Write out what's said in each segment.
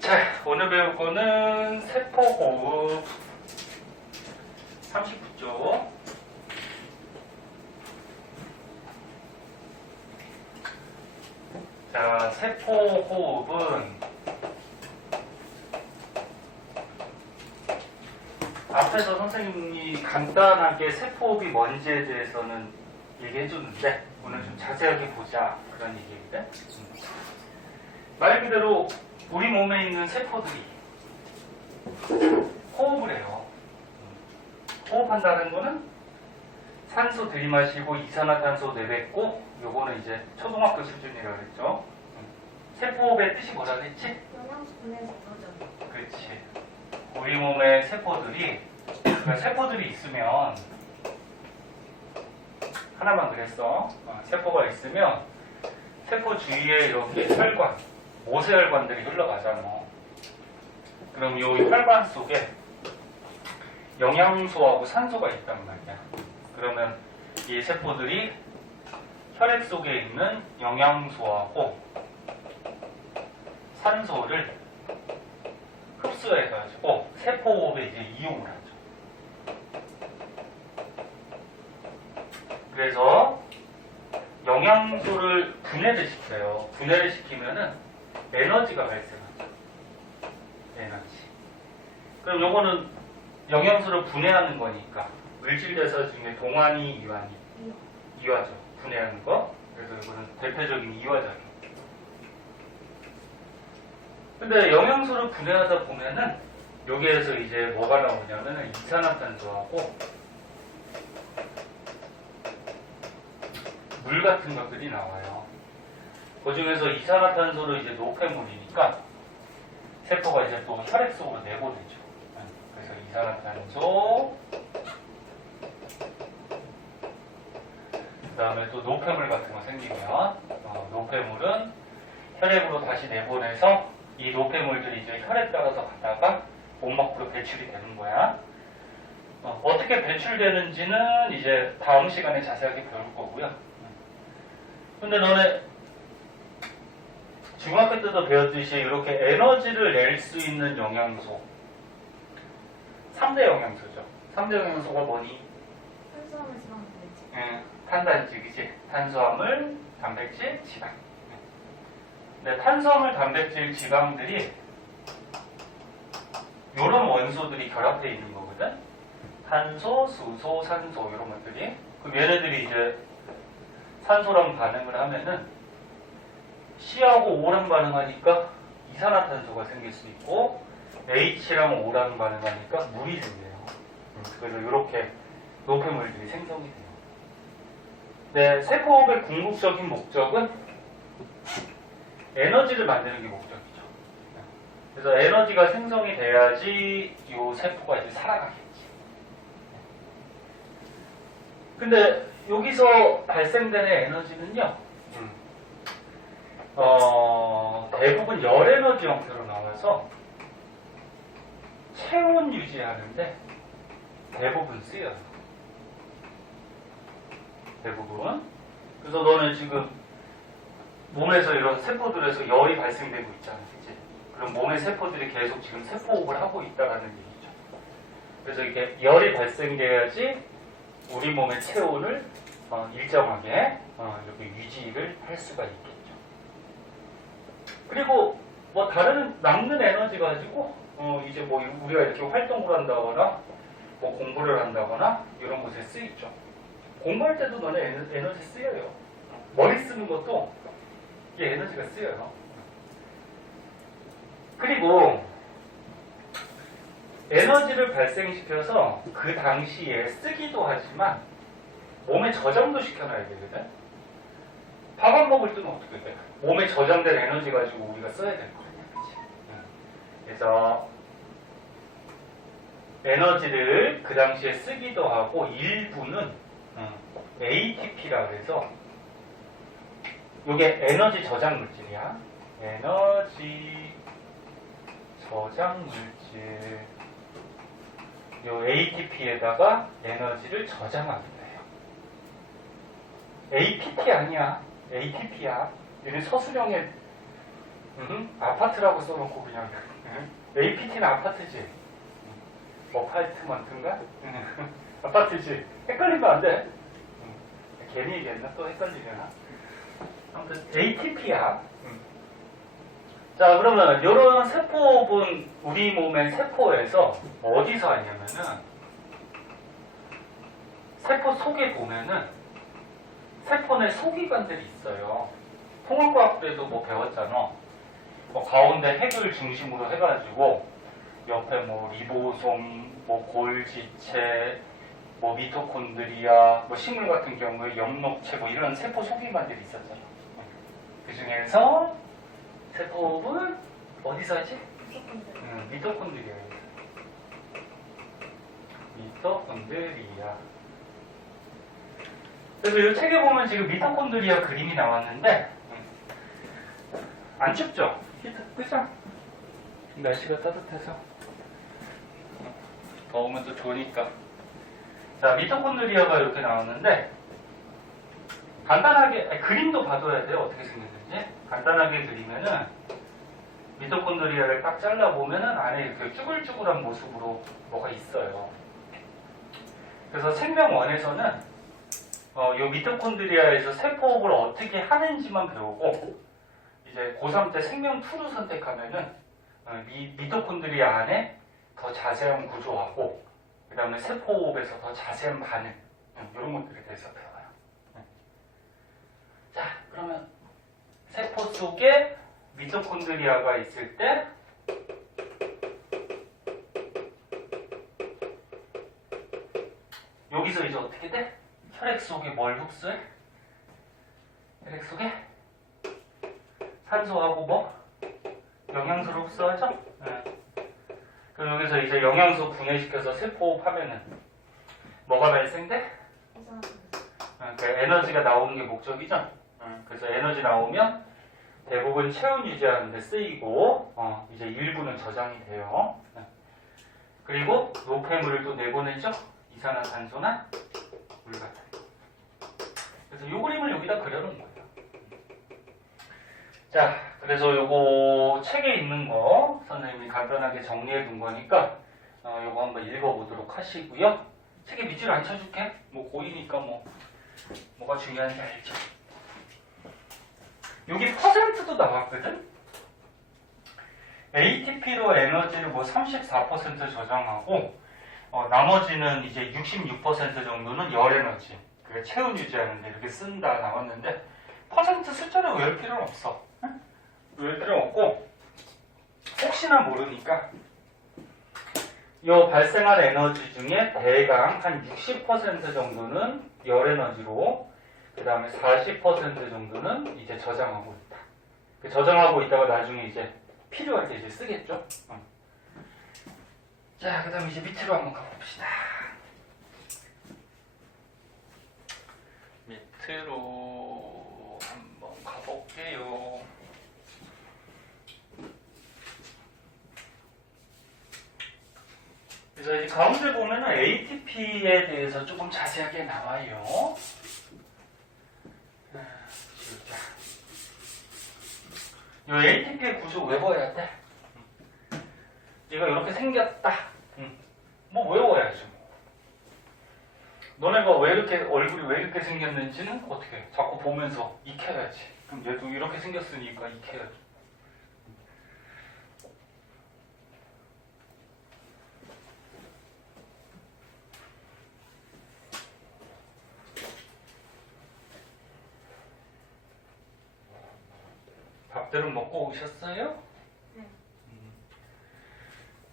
자, 오늘 배울 거는 세포호흡 39쪽. 자, 세포호흡은 앞에서 선생님이 간단하게 세포호흡이 뭔지에 대해서는 얘기해줬는데 오늘 좀 자세하게 보자 그런 얘기인데, 말 그대로 우리 몸에 있는 세포들이 호흡을 해요. 호흡한다는 거는 산소 들이마시고 이산화탄소 내뱉고, 요거는 이제 초등학교 수준이라고 그랬죠. 세포호흡의 뜻이 뭐라 그랬지? 영양소 보내는 거죠. 그렇지. 우리 몸의 세포들이, 그러니까 세포들이 있으면, 하나만 그랬어. 세포가 있으면 세포 주위에 이렇게 혈관, 모세혈관들이 흘러가잖아. 그럼 이 혈관 속에 영양소하고 산소가 있단 말이야. 그러면 이 세포들이 혈액 속에 있는 영양소하고 산소를 흡수해가지고 세포호흡에 이제 이용을 하죠. 그래서 영양소를 분해를 시켜요. 분해를 시키면은 에너지가 발생하죠. 에너지. 그럼 요거는 영양소를 분해하는 거니까 물질 대사 중에 동환이, 이환이, 이화죠. 분해하는 거. 그래서 이거는 대표적인 이화작용. 근데 영양소를 분해하다 보면은 여기에서 이제 뭐가 나오냐면은 이산화탄소하고 물 같은 것들이 나와요. 그 중에서 이산화탄소를 이제 노폐물이니까 세포가 이제 또 혈액 속으로 내고 되죠. 그래서 이산화탄소, 그 다음에 또 노폐물 같은 거 생기면 노폐물은 혈액으로 다시 내보내서 이 노폐물들이 이제 혈액 따라서 가다가 몸 밖으로 배출이 되는 거야. 어떻게 배출되는지는 이제 다음 시간에 자세하게 배울 거고요. 근데 너네 중학교 때도 배웠듯이 이렇게 에너지를 낼 수 있는 영양소 3대 영양소죠. 3대 영양소가 뭐니? 탄수화물, 지방, 단백질. 탄단지, 그치? 탄수화물, 단백질, 지방. 근데 탄수화물, 단백질, 지방들이 이런 원소들이 결합되어 있는 거거든. 탄소, 수소, 산소 이런 것들이. 그럼 얘네들이 이제 산소랑 반응을 하면은 C하고 O랑 반응하니까 이산화탄소가 생길 수 있고, H랑 O랑 반응하니까 물이 생겨요. 그래서 이렇게 노폐물들이 생성이 돼요. 네, 세포호흡의 궁극적인 목적은 에너지를 만드는 게 목적이죠. 그래서 에너지가 생성이 돼야지 이 세포가 이제 살아가겠지. 근데 여기서 발생되는 에너지는요, 대부분 열 에너지 형태로 나와서 체온 유지하는데 대부분 쓰여요. 대부분. 그래서 너는 지금 몸에서 이런 세포들에서 열이 발생되고 있잖아, 그치? 그럼 몸의 세포들이 계속 지금 세포호흡을 하고 있다라는 얘기죠. 그래서 이렇게 열이 발생돼야지 우리 몸의 체온을 일정하게 이렇게 유지를 할 수가 있겠죠. 그리고 뭐 다른 남는 에너지 가지고 이제 뭐 우리가 이렇게 활동을 한다거나 뭐 공부를 한다거나 이런 곳에 쓰이죠. 공부할 때도 너네 에너지 쓰여요. 머리 쓰는 것도 이게 에너지가 쓰여요. 그리고 에너지를 발생시켜서 그 당시에 쓰기도 하지만 몸에 저장도 시켜놔야 되거든. 밥 안 먹을 때는 어떻게 돼? 몸에 저장된 에너지 가지고 우리가 써야 될 거 아니야, 그치? 그래서 에너지를 그 당시에 쓰기도 하고 일부는 ATP라 그래서 이게 에너지 저장 물질이야. 에너지 저장 물질. 요 ATP에다가 에너지를 저장합니다. APT 아니야. ATP야. 얘는 서술형의 아파트라고 써놓고 그냥 APT는 아파트지. 어파트먼트인가? 아파트지. 헷갈리면 안 돼. 괜히 얘기했나? 또 헷갈리려나? 아무튼 ATP야. 자, 그러면 이런 세포분 우리 몸의 세포에서 어디서 하냐면은 세포 속에 보면은 세포 내 소기관들이 있어요. 통합과학 때도 뭐 배웠잖아. 뭐 가운데 핵을 중심으로 해가지고 옆에 뭐 리보솜, 뭐 골지체, 뭐 미토콘드리아, 뭐 식물 같은 경우에 엽록체 뭐 이런 세포 소기관들이 있었잖아. 그 중에서 세포는 어디서 하지? 미토콘드리아. 미토콘드리아. 그래서 이 책에 보면 지금 미토콘드리아 그림이 나왔는데 안 춥죠? 그죠? 날씨가 따뜻해서 더우면 또 좋으니까. 자, 미토콘드리아가 이렇게 나왔는데 간단하게 그림도 봐둬야 돼요. 어떻게 생겼는지. 간단하게 그리면은 미토콘드리아를 딱 잘라보면은 안에 이렇게 쭈글쭈글한 모습으로 뭐가 있어요. 그래서 생명원에서는 이 미토콘드리아에서 세포업을 어떻게 하는지만 배우고 이제 고3 때 생명2를 선택하면은 미토콘드리아 안에 더 자세한 구조하고 그 다음에 세포업에서 더 자세한 반응 이런 것들에 대해서 배워요. 자, 그러면 세포 속에 미토콘드리아가 있을 때 여기서 이제 어떻게 돼? 혈액 속에 뭘 흡수해? 혈액 속에 산소하고 뭐? 영양소를 흡수하죠? 네. 그럼 여기서 이제 영양소 분해시켜서 세포호흡하면은 뭐가 발생돼? 그 에너지가 나오는 게 목적이죠? 그래서 에너지 나오면 대부분 체온 유지하는 데 쓰이고 이제 일부는 저장이 돼요. 그리고 노폐물을 또 내보내죠? 이산화탄소나 물 같은. 그래서 이 그림을 여기다 그려놓은 거예요. 자, 그래서 요거 책에 있는 거 선생님이 간단하게 정리해 둔 거니까 요거 한번 읽어보도록 하시고요. 책에 밑줄 안 쳐줄게. 뭐 고2니까 뭐가 중요한지 알죠. 여기 퍼센트도 나왔거든. ATP로 에너지를 뭐 34% 저장하고 나머지는 이제 66% 정도는 열 에너지. 그 체온 유지하는데 이렇게 쓴다 나왔는데 퍼센트 숫자를 외울 필요는 없어. 외울 필요는 없고 혹시나 모르니까 이 발생할 에너지 중에 대강 한 60% 정도는 열 에너지로 그 다음에 40% 정도는 이제 저장하고 있다. 그 저장하고 있다가 나중에 이제 필요할 때 이제 쓰겠죠. 자, 그 다음에 이제 밑으로 한번 가봅시다. 밑으로 한번 가볼게요. 그래서 이제 가운데 보면은 ATP에 대해서 조금 자세하게 나와요. 이 ATP의 구조 외워야 돼. 얘가 이렇게 생겼다. 뭐 외워야지. 너네가 왜 이렇게 얼굴이 왜 이렇게 생겼는지는 어떻게 해? 자꾸 보면서 익혀야지. 그럼 얘도 이렇게 생겼으니까 익혀야지. 밥들은 먹고 오셨어요? 네.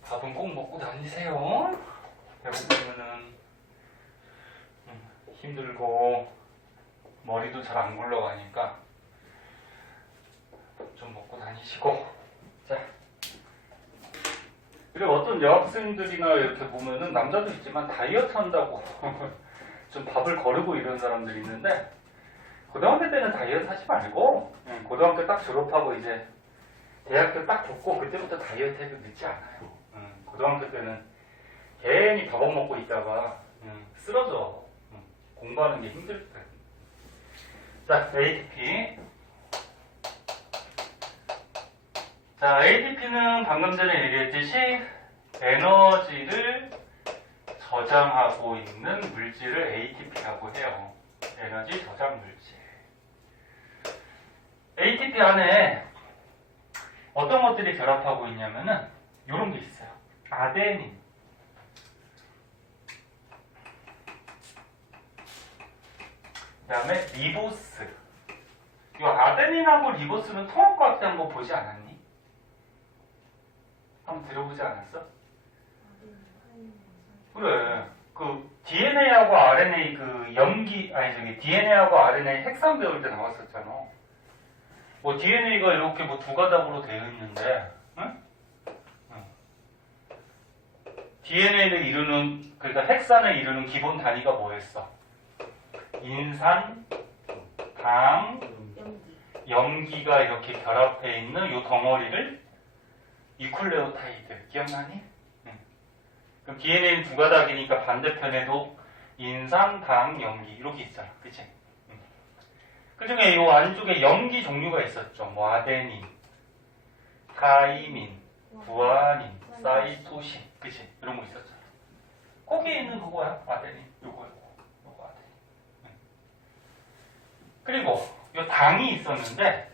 밥은 꼭 먹고 다니세요. 배고프면은 힘들고 머리도 잘 안 굴러가니까 좀 먹고 다니시고. 자, 그리고 어떤 여학생들이나 이렇게 보면은 남자도 있지만 다이어트 한다고 좀 밥을 거르고 이런 사람들이 있는데 고등학교 때는 다이어트 하지 말고 고등학교 딱 졸업하고 이제 대학교 딱 붙고 그때부터 다이어트 해도 늦지 않아요. 고등학교 때는 괜히 밥 안 먹고 있다가 쓰러져. 공부하는 게 힘들 때. 자, ATP. 자, ATP는 방금 전에 얘기했듯이 에너지를 저장하고 있는 물질을 ATP라고 해요. 에너지 저장 물질. ATP 안에 어떤 것들이 결합하고 있냐면은 이런 게 있어요. 아데닌. 그 다음에 리보스. 이 아데닌하고 리보스는 통합과학 때 한번 보지 않았니? 한번 들어보지 않았어? 그래. 그 DNA하고 RNA 그 염기 아니 저기 DNA하고 RNA 핵산 배울 때 나왔었잖아. 뭐 DNA가 이렇게 뭐 두 가닥으로 되어 있는데, 응? DNA를 이루는 그러니까 핵산을 이루는 기본 단위가 뭐였어? 인산, 당, 염기가 이렇게 결합해 있는 이 덩어리를 뉴클레오타이드 기억나니? 그럼 DNA는 두 가닥이니까 반대편에도 인산, 당, 염기 이렇게 있잖아, 그치? 그 중에 이 안쪽에 염기 종류가 있었죠. 뭐 아데닌, 타이민, 구아닌, 사이토신, 그치? 이런 거 있었잖아. 거기에 있는 그거야, 아데닌. 요거 아데닌. 그리고 이 당이 있었는데,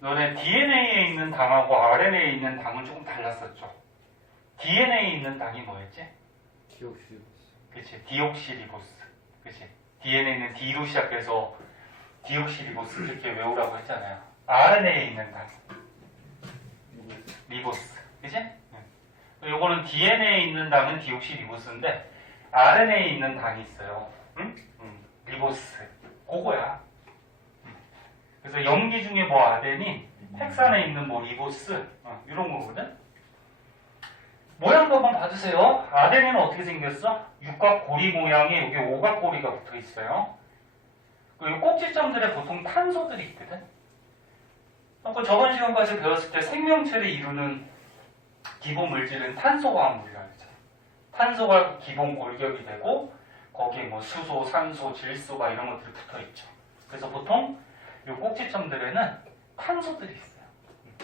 너네 DNA에 있는 당하고 RNA에 있는 당은 조금 달랐었죠. DNA에 있는 당이 뭐였지? 그치? 디옥시리보스. 그치? DNA는 D로 시작해서 디옥시리보스 이렇게 외우라고 했잖아요. RNA에 있는 당. 리보스. 그치? 요거는 DNA에 있는 당은 디옥시리보스인데 RNA에 있는 당이 있어요. 응? 리보스. 그거야. 그래서 염기 중에 뭐 아데닌, 핵산에 있는 뭐 리보스 이런 거거든. 모양도 한번 봐주세요. 아데닌은 어떻게 생겼어? 육각고리 모양에 여기 오각고리가 붙어 있어요. 그리고 꼭지점들에 보통 탄소들이 있거든. 저번 시간까지 배웠을 때 생명체를 이루는 기본 물질은 탄소화합물이라고 하죠. 탄소가 기본 골격이 되고 거기에 뭐 수소, 산소, 질소가 이런 것들이 붙어 있죠. 그래서 보통 이 꼭지점들에는 탄소들이 있어요.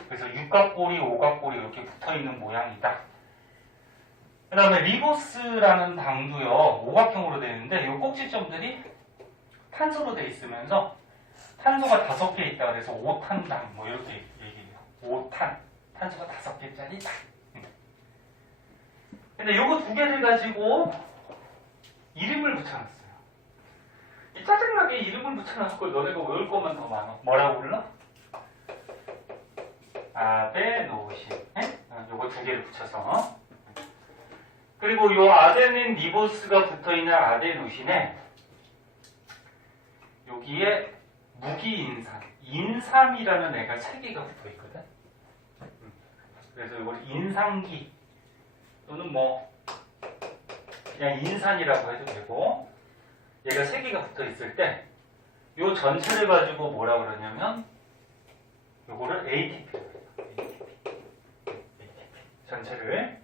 그래서 육각고리, 오각고리 이렇게 붙어 있는 모양이다. 그 다음에 리보스라는 당도요, 오각형으로 되어 있는데, 이 꼭지점들이 탄소로 되어 있으면서, 탄소가 5개 있다 그래서 5탄당, 뭐, 이렇게 얘기해요. 5탄. 탄소가 5개짜리 당. 근데 요거 2개를 가지고, 이름을 붙여놨어요. 이 짜증나게 이름을 붙여놨고, 너네가 외울 것만 더 많아. 뭐라고 불러? 아데노신. 요거 2개를 붙여서. 그리고 이 아데닌 리보스가 붙어있는 아데노신에 여기에 무기인산, 인삼이라는 애가 3개가 붙어있거든. 그래서 이걸 인산기 또는 뭐 그냥 인산이라고 해도 되고 얘가 3개가 붙어있을 때 이 전체를 가지고 뭐라 그러냐면 요거를 ATP라고 해요. ATP. 전체를.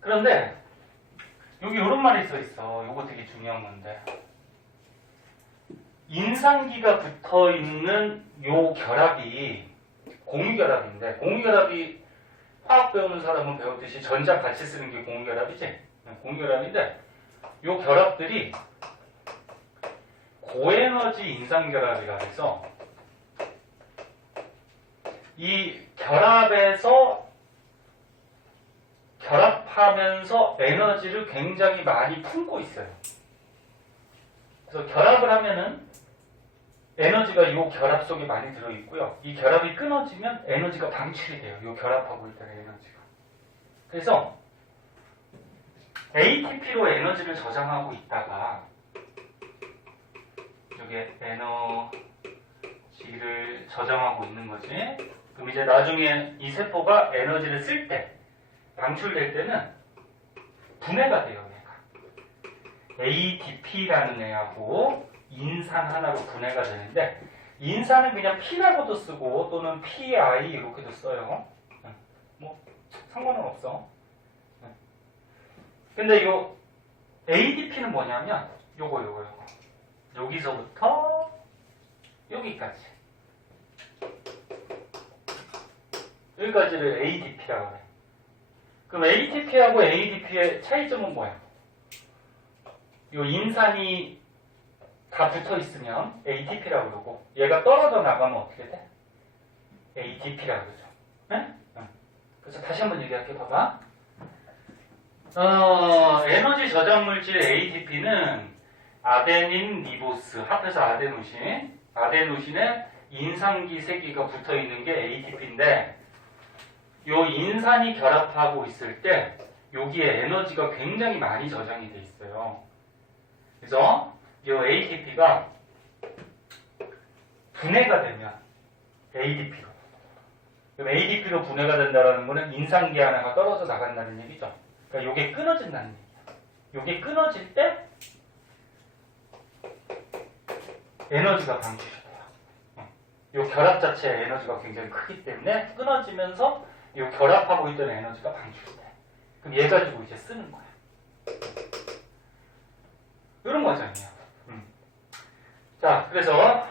그런데 여기 이런 말이 써 있어. 요거 되게 중요한 건데 인산기가 붙어 있는 요 결합이 공유결합인데 공유결합이 화학 배우는 사람은 배웠듯이 전자 같이 쓰는 게 공유결합이지. 공유결합인데 요 결합들이 고에너지 인산결합이라 해서 이 결합에서 결합하면서 에너지를 굉장히 많이 품고 있어요. 그래서 결합을 하면은 에너지가 이 결합 속에 많이 들어있고요. 이 결합이 끊어지면 에너지가 방출이 돼요. 이 결합하고 있다는 에너지가. 그래서 ATP로 에너지를 저장하고 있다가 이게 에너지를 저장하고 있는 거지. 그럼 이제 나중에 이 세포가 에너지를 쓸 때 방출될 때는 분해가 돼요. 얘가 ADP라는 애하고 인산 하나로 분해가 되는데 인산은 그냥 P라고도 쓰고 또는 PI 이렇게도 써요. 뭐 상관은 없어. 근데 요 ADP는 뭐냐면 요거 여기서부터 여기까지 여기까지를 ADP라고 해. 그럼 ATP하고 ADP의 차이점은 뭐야? 요 인산이 다 붙어 있으면 ATP라고 그러고 얘가 떨어져 나가면 어떻게 돼? ADP라고 그러죠. 네? 그래서 다시 한번 얘기할게 봐봐. 에너지 저장 물질 ATP는 아데닌 리보스 합해서 아데노신에 인산기 3개가 붙어 있는 게 ATP인데 요 인산이 결합하고 있을 때 여기에 에너지가 굉장히 많이 저장이 돼 있어요. 그래서 요 ATP가 분해가 되면 ADP로. 그럼 ADP로 분해가 된다는 거는 인산기 하나가 떨어져 나간다는 얘기죠. 그러니까 요게 끊어진다는 얘기야. 요게 끊어질 때 에너지가 방출이 돼요. 요 결합 자체의 에너지가 굉장히 크기 때문에 끊어지면서 요 결합하고 있던 에너지가 방출이 돼. 그럼 얘 가지고 이제 쓰는 거야. 이런 과정이에요. 자, 그래서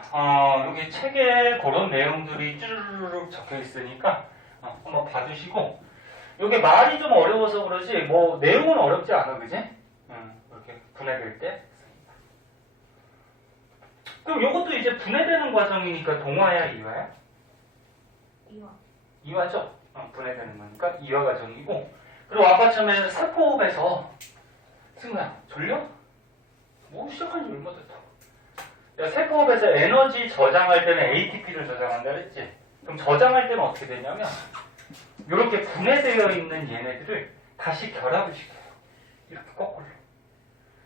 여기 책에 그런 내용들이 쭈르륵 적혀 있으니까 한번 봐주시고 여기 말이 좀 어려워서 그러지 뭐 내용은 어렵지 않아, 그지? 이렇게 분해될 때. 그럼 이것도 이제 분해되는 과정이니까 동화야, 이화야? 이와. 이화죠? 분해되는 거니까 이화 과정이고. 그리고 아까 처음에 세포호흡에서 승우야 졸려? 뭐 시작한 지 얼마 됐다. 야, 세포호흡에서 에너지 저장할 때는 ATP를 저장한다 그랬지? 그럼 저장할 때는 어떻게 되냐면 이렇게 분해되어 있는 얘네들을 다시 결합을 시켜요. 이렇게 거꾸로.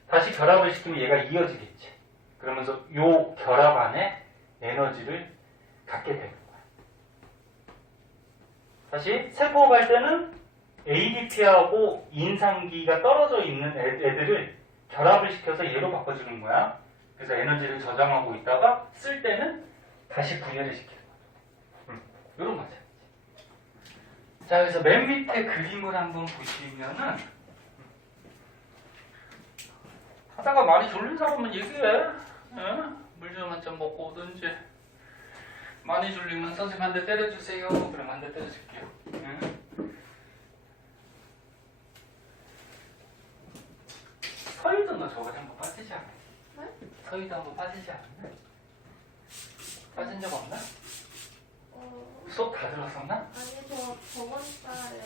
다시 결합을 시키면 얘가 이어지겠지. 그러면서 요 결합 안에 에너지를 갖게 되는 거야. 다시 세포호흡할 때는 ADP하고 인산기가 떨어져 있는 애들을 결합을 시켜서 얘로 바꿔주는 거야. 그래서 에너지를 저장하고 있다가 쓸 때는 다시 분해를 시키는 거죠. 이런 거죠. 자, 그래서 맨 밑에 그림을 한번 보시면은 하다가 많이 졸린 사람은 얘기해. 물 좀 한 잔 먹고 오든지. 많이 졸리면 선생님 한 대 때려주세요. 그럼 한 대 때려줄게요. 서희도 너 저번에 한번 빠지지 않았어? 네? 서희도 한번 빠지지 않았나? 빠진 적 없나? 수업 다 들었었나? 아니 저 저번 달에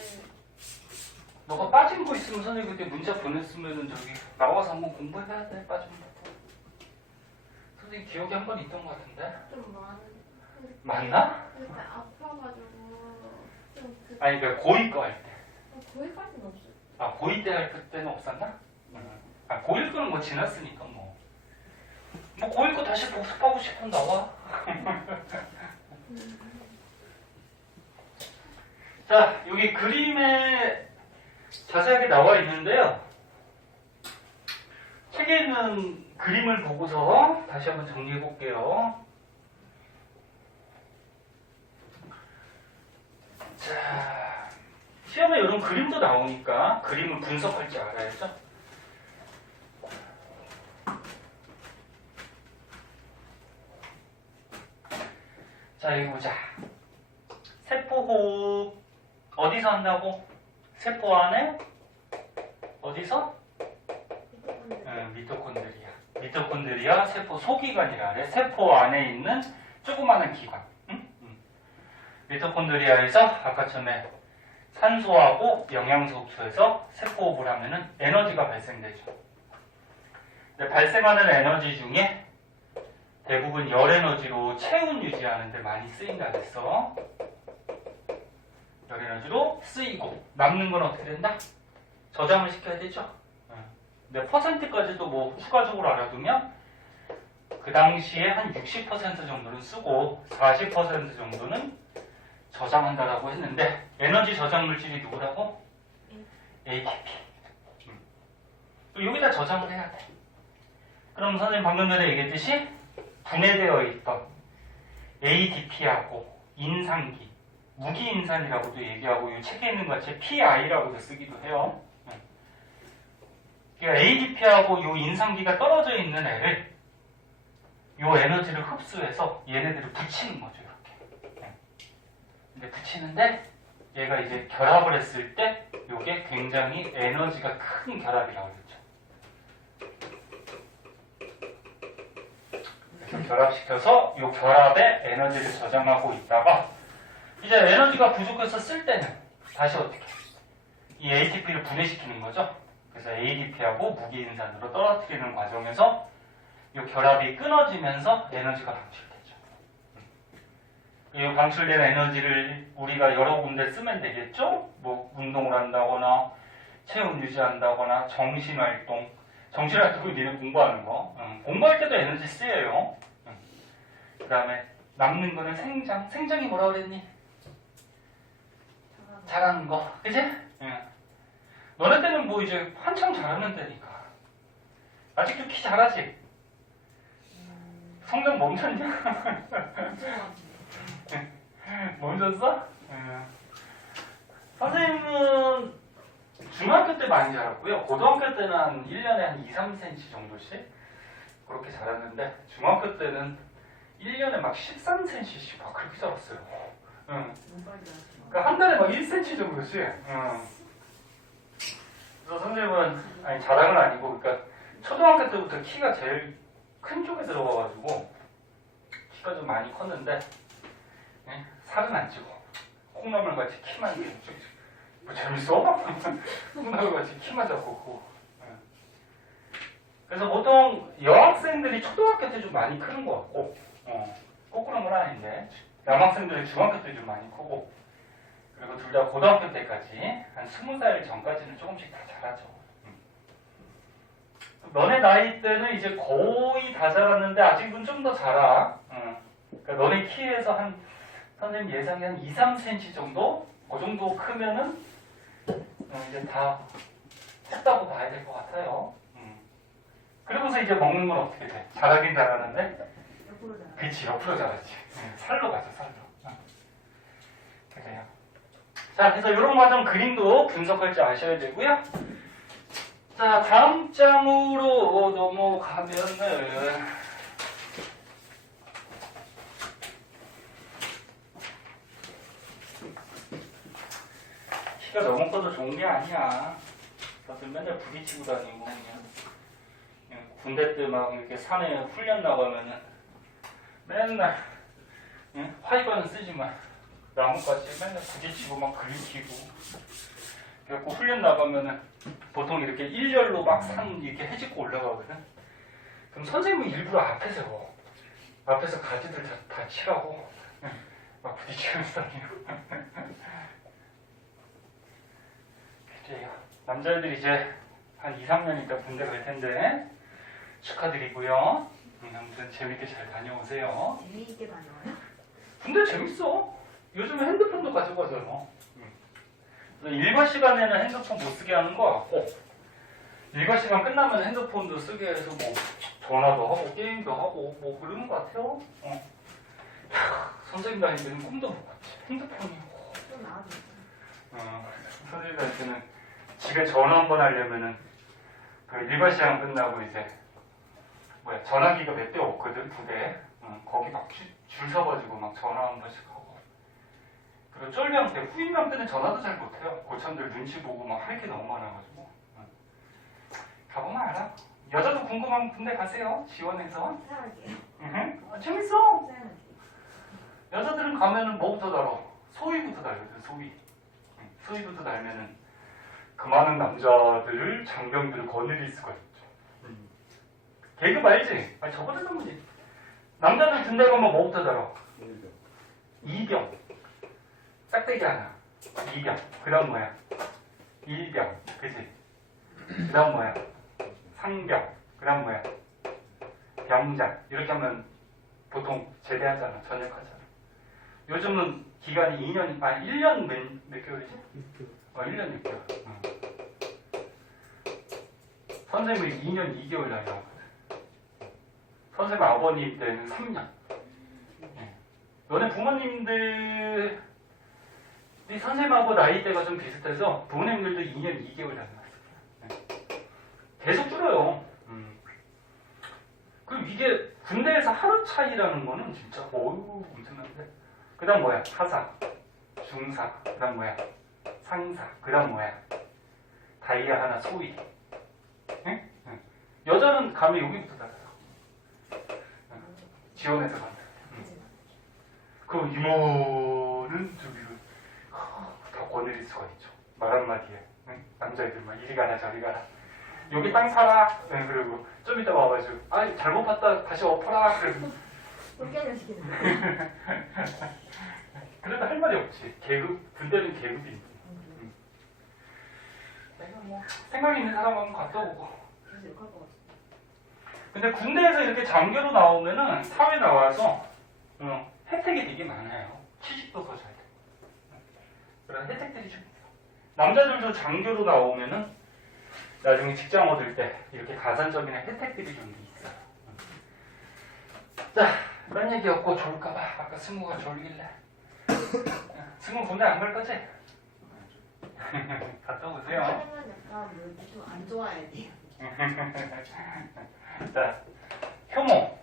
너가 빠진 거 있으면 선생님 그때 문자 보냈으면은 저기 나와서 한번 공부해야 돼. 빠진 거. 선생님 기억이 한 번 있던 것 같은데? 좀 맞나? 그때 아파가지고 좀 아니 그 고2 거 할 때. 거기까지는 없어요. 아 고2 때 할 그때는 없었나? 아 고1 거는 뭐 지났으니까 뭐. 뭐 고1 거 다시 복습하고 싶으면 나와. 자, 여기 그림에 자세하게 나와 있는데요. 책에 있는 그림을 보고서 다시 한번 정리해 볼게요. 자, 시험에 이런 그림도 나오니까 그림을 분석할 줄 알아야죠. 자, 여기 보자. 세포호흡 어디서 한다고? 세포 안에 어디서? 미토콘드리아. 미토콘드리아 세포 소기관이라 그래. 세포 안에 있는 조그마한 기관. 미토콘드리아에서 아까 전에 산소하고 영양소 흡수해서 세포호흡을 하면은 에너지가 발생되죠. 근데 발생하는 에너지 중에 대부분 열 에너지로 체온 유지하는 데 많이 쓰인다 그랬어. 열 에너지로 쓰이고 남는 건 어떻게 된다? 저장을 시켜야 되죠. 근데 퍼센트까지도 뭐 추가적으로 알아두면 그 당시에 한 60% 정도는 쓰고 40% 정도는 저장한다라고 했는데 에너지 저장 물질이 누구라고? ATP. 여기다 저장을 해야 돼. 그럼 선생님 방금 전에 얘기했듯이 분해되어 있던 ADP하고 인산기, 무기인산이라고도 얘기하고 이 책에 있는 것 같이 PI라고도 쓰기도 해요. 그러니까 ADP하고 이 인산기가 떨어져 있는 애를 이 에너지를 흡수해서 얘네들을 붙이는 거죠. 이렇게. 근데 붙이는데 얘가 이제 결합을 했을 때 이게 굉장히 에너지가 큰 결합이라고 그랬죠. 그래서 결합시켜서 이 결합에 에너지를 저장하고 있다가 이제 에너지가 부족해서 쓸 때는 다시 어떻게 이 ATP를 분해시키는 거죠. 그래서 ADP하고 무기인산으로 떨어뜨리는 과정에서 이 결합이 끊어지면서 에너지가 방출되죠. 이 방출된 에너지를 우리가 여러 군데 쓰면 되겠죠. 뭐 운동을 한다거나 체온 유지한다거나 정신활동. 정신활동은 니네 공부하는 거. 공부할 때도 에너지 쓰여요. 그 다음에 남는 거는 생장. 생장이 뭐라 그랬니? 잘하는 거. 그치? 너네 때는 뭐 이제 한참 잘하는 때니까. 아직도 키 잘하지? 성적 멈췄냐? 멈췄어? 선생님은 중학교 때 많이 자랐고요. 고등학교 때는 한 1년에 한 2, 3cm 정도씩 그렇게 자랐는데 중학교 때는 1년에 막 13cm씩 막 그렇게 자랐어요. 그러니까 한 달에 막 1cm 정도씩. 그래서 선생님은 아니 자랑은 아니고 그러니까 초등학교 때부터 키가 제일 큰 쪽에 들어가가지고 키가 좀 많이 컸는데 살은 안 찌고 콩나물 같이 키만 뭐 재밌어? 콩나물 같이 키만 잡고 크고. 그래서 보통 여학생들이 초등학교 때 좀 많이 크는 것 같고 꼭 그런 건 아닌데 남학생들이 중학교 때 좀 많이 크고 그리고 둘 다 고등학교 때까지 한 20살 전까지는 조금씩 다 자라죠. 너네 나이 때는 이제 거의 다 자랐는데 아직은 좀 더 자라. 그러니까 너네 키에서 한 선생님 예상이 한 2, 3cm 정도? 그 정도 크면은 이제 다 했다고 봐야 될 것 같아요. 그리고서 이제 먹는 건 어떻게 돼? 자라긴 자라는데? 옆으로 자라. 그치, 옆으로 자라지. 살로 가죠, 살로. 그래요. 자, 그래서 이런 과정 그림도 분석할 줄 아셔야 되고요. 자, 다음 장으로 넘어가면은 키가 너무 커도 좋은 게 아니야. 다들 맨날 부딪히고 다니고 그냥 군대 때 막 이렇게 산에 훈련 나가면은 맨날 화이바는 쓰지만 나뭇가지 맨날 부딪히고 막 긁히고 그래갖고 훈련 나가면은 보통 이렇게 일렬로 막 산 이렇게 해집고 올라가거든. 그럼 선생님은 일부러 앞에서 가지들 다 치라고 막 부딪히면서 다니고. 그래요. 남자애들이 이제 한 2, 3년 있다 군대 갈 텐데 축하드리고요. 아무튼 재밌게 잘 다녀오세요. 재미있게 다녀와요? 군대 재밌어. 요즘에 핸드폰도 가져가잖아. 일과 시간에는 핸드폰 못 쓰게 하는 거 같고 일과 시간 끝나면 핸드폰도 쓰게 해서 뭐 전화도 하고 게임도 하고 뭐 그러는 것 같아요. 선생님 다닐 때는 꿈도 못 꿨지. 핸드폰이 좀 나아졌어. 선생님 다닐 때는 집에 전화 한 번 하려면은 그 일과 시간 끝나고 이제 전화기가 몇 대 없거든 부대에. 거기 막 줄 서가지고 막 전화 한 번씩 하고. 그리고 쫄병 때 후임병 때는 전화도 잘 못해요. 고참들 눈치 보고 막 할 게 너무 많아가지고. 가보면 알아. 여자도 궁금하면 군대 가세요. 지원해서. 사랑할게요. 재밌어. 사랑할게요. 여자들은 가면은 뭐부터 달아? 소위부터 달거든. 소위부터 달면은 그 많은 남자들을 장병들을 거느릴 수가 있죠. 계급 알지? 아니 저번에 전문이 남자들 군대 가면 뭐부터 달아? 이병. 짝대기 하나. 이병. 그 다음 뭐야? 일병. 그치? 그 다음 뭐야? 상병. 그 다음 뭐야? 병장. 이렇게 하면 보통 제대하잖아. 전역하잖아. 요즘은 기간이 2년, 아니 1년 몇 개월이지? 1년 6개월. 선생님이 2년 2개월 나이라거든. 선생님 아버님 때는 3년. 너네 부모님들 이 선생님하고 나이대가 좀 비슷해서 부모님들도 2년 2개월 다녔어요. 계속 줄어요. 그럼 이게 군대에서 하루 차이라는 거는 진짜 엄청난데. 그 다음 뭐야? 하사, 중사, 그 다음 뭐야? 상사, 그 다음 뭐야? 다이아 하나 소위. 응? 응. 여자는 가면 여기부터 닫아요. 지원해서 간다. 그 이모는 저기를 다 거느릴 수가 있죠. 말 한마디에. 응? 남자애들만 이리 가라 저리 가라. 여기 땅 사라. 응, 그리고 좀 이따 와가지고 아 잘못 봤다 다시 엎어라. 그래서 쫓겨내 시키는 그래도 할 말이 없지. 계급 군대는 계급이 있고. 내가 뭐 생각 있는 사람 한번 갔다 오고. 그래서 욕할 것 같아. 근데 군대에서 이렇게 장교로 나오면은 사회 나와서 혜택이 되게 많아요. 취직도 더 잘 되고. 그런 혜택들이 좀 있어. 남자들도 장교로 나오면은 나중에 직장 얻을 때 이렇게 가산점이나 혜택들이 좀 있어요. 자, 딴 얘기 없고 좋을까봐 아까 승우가 졸길래. 승우 군대 안 갈 거지? 갔다 오세요. 선생님은 약간 뭐좀안 좋아야 돼요. 자, 효모.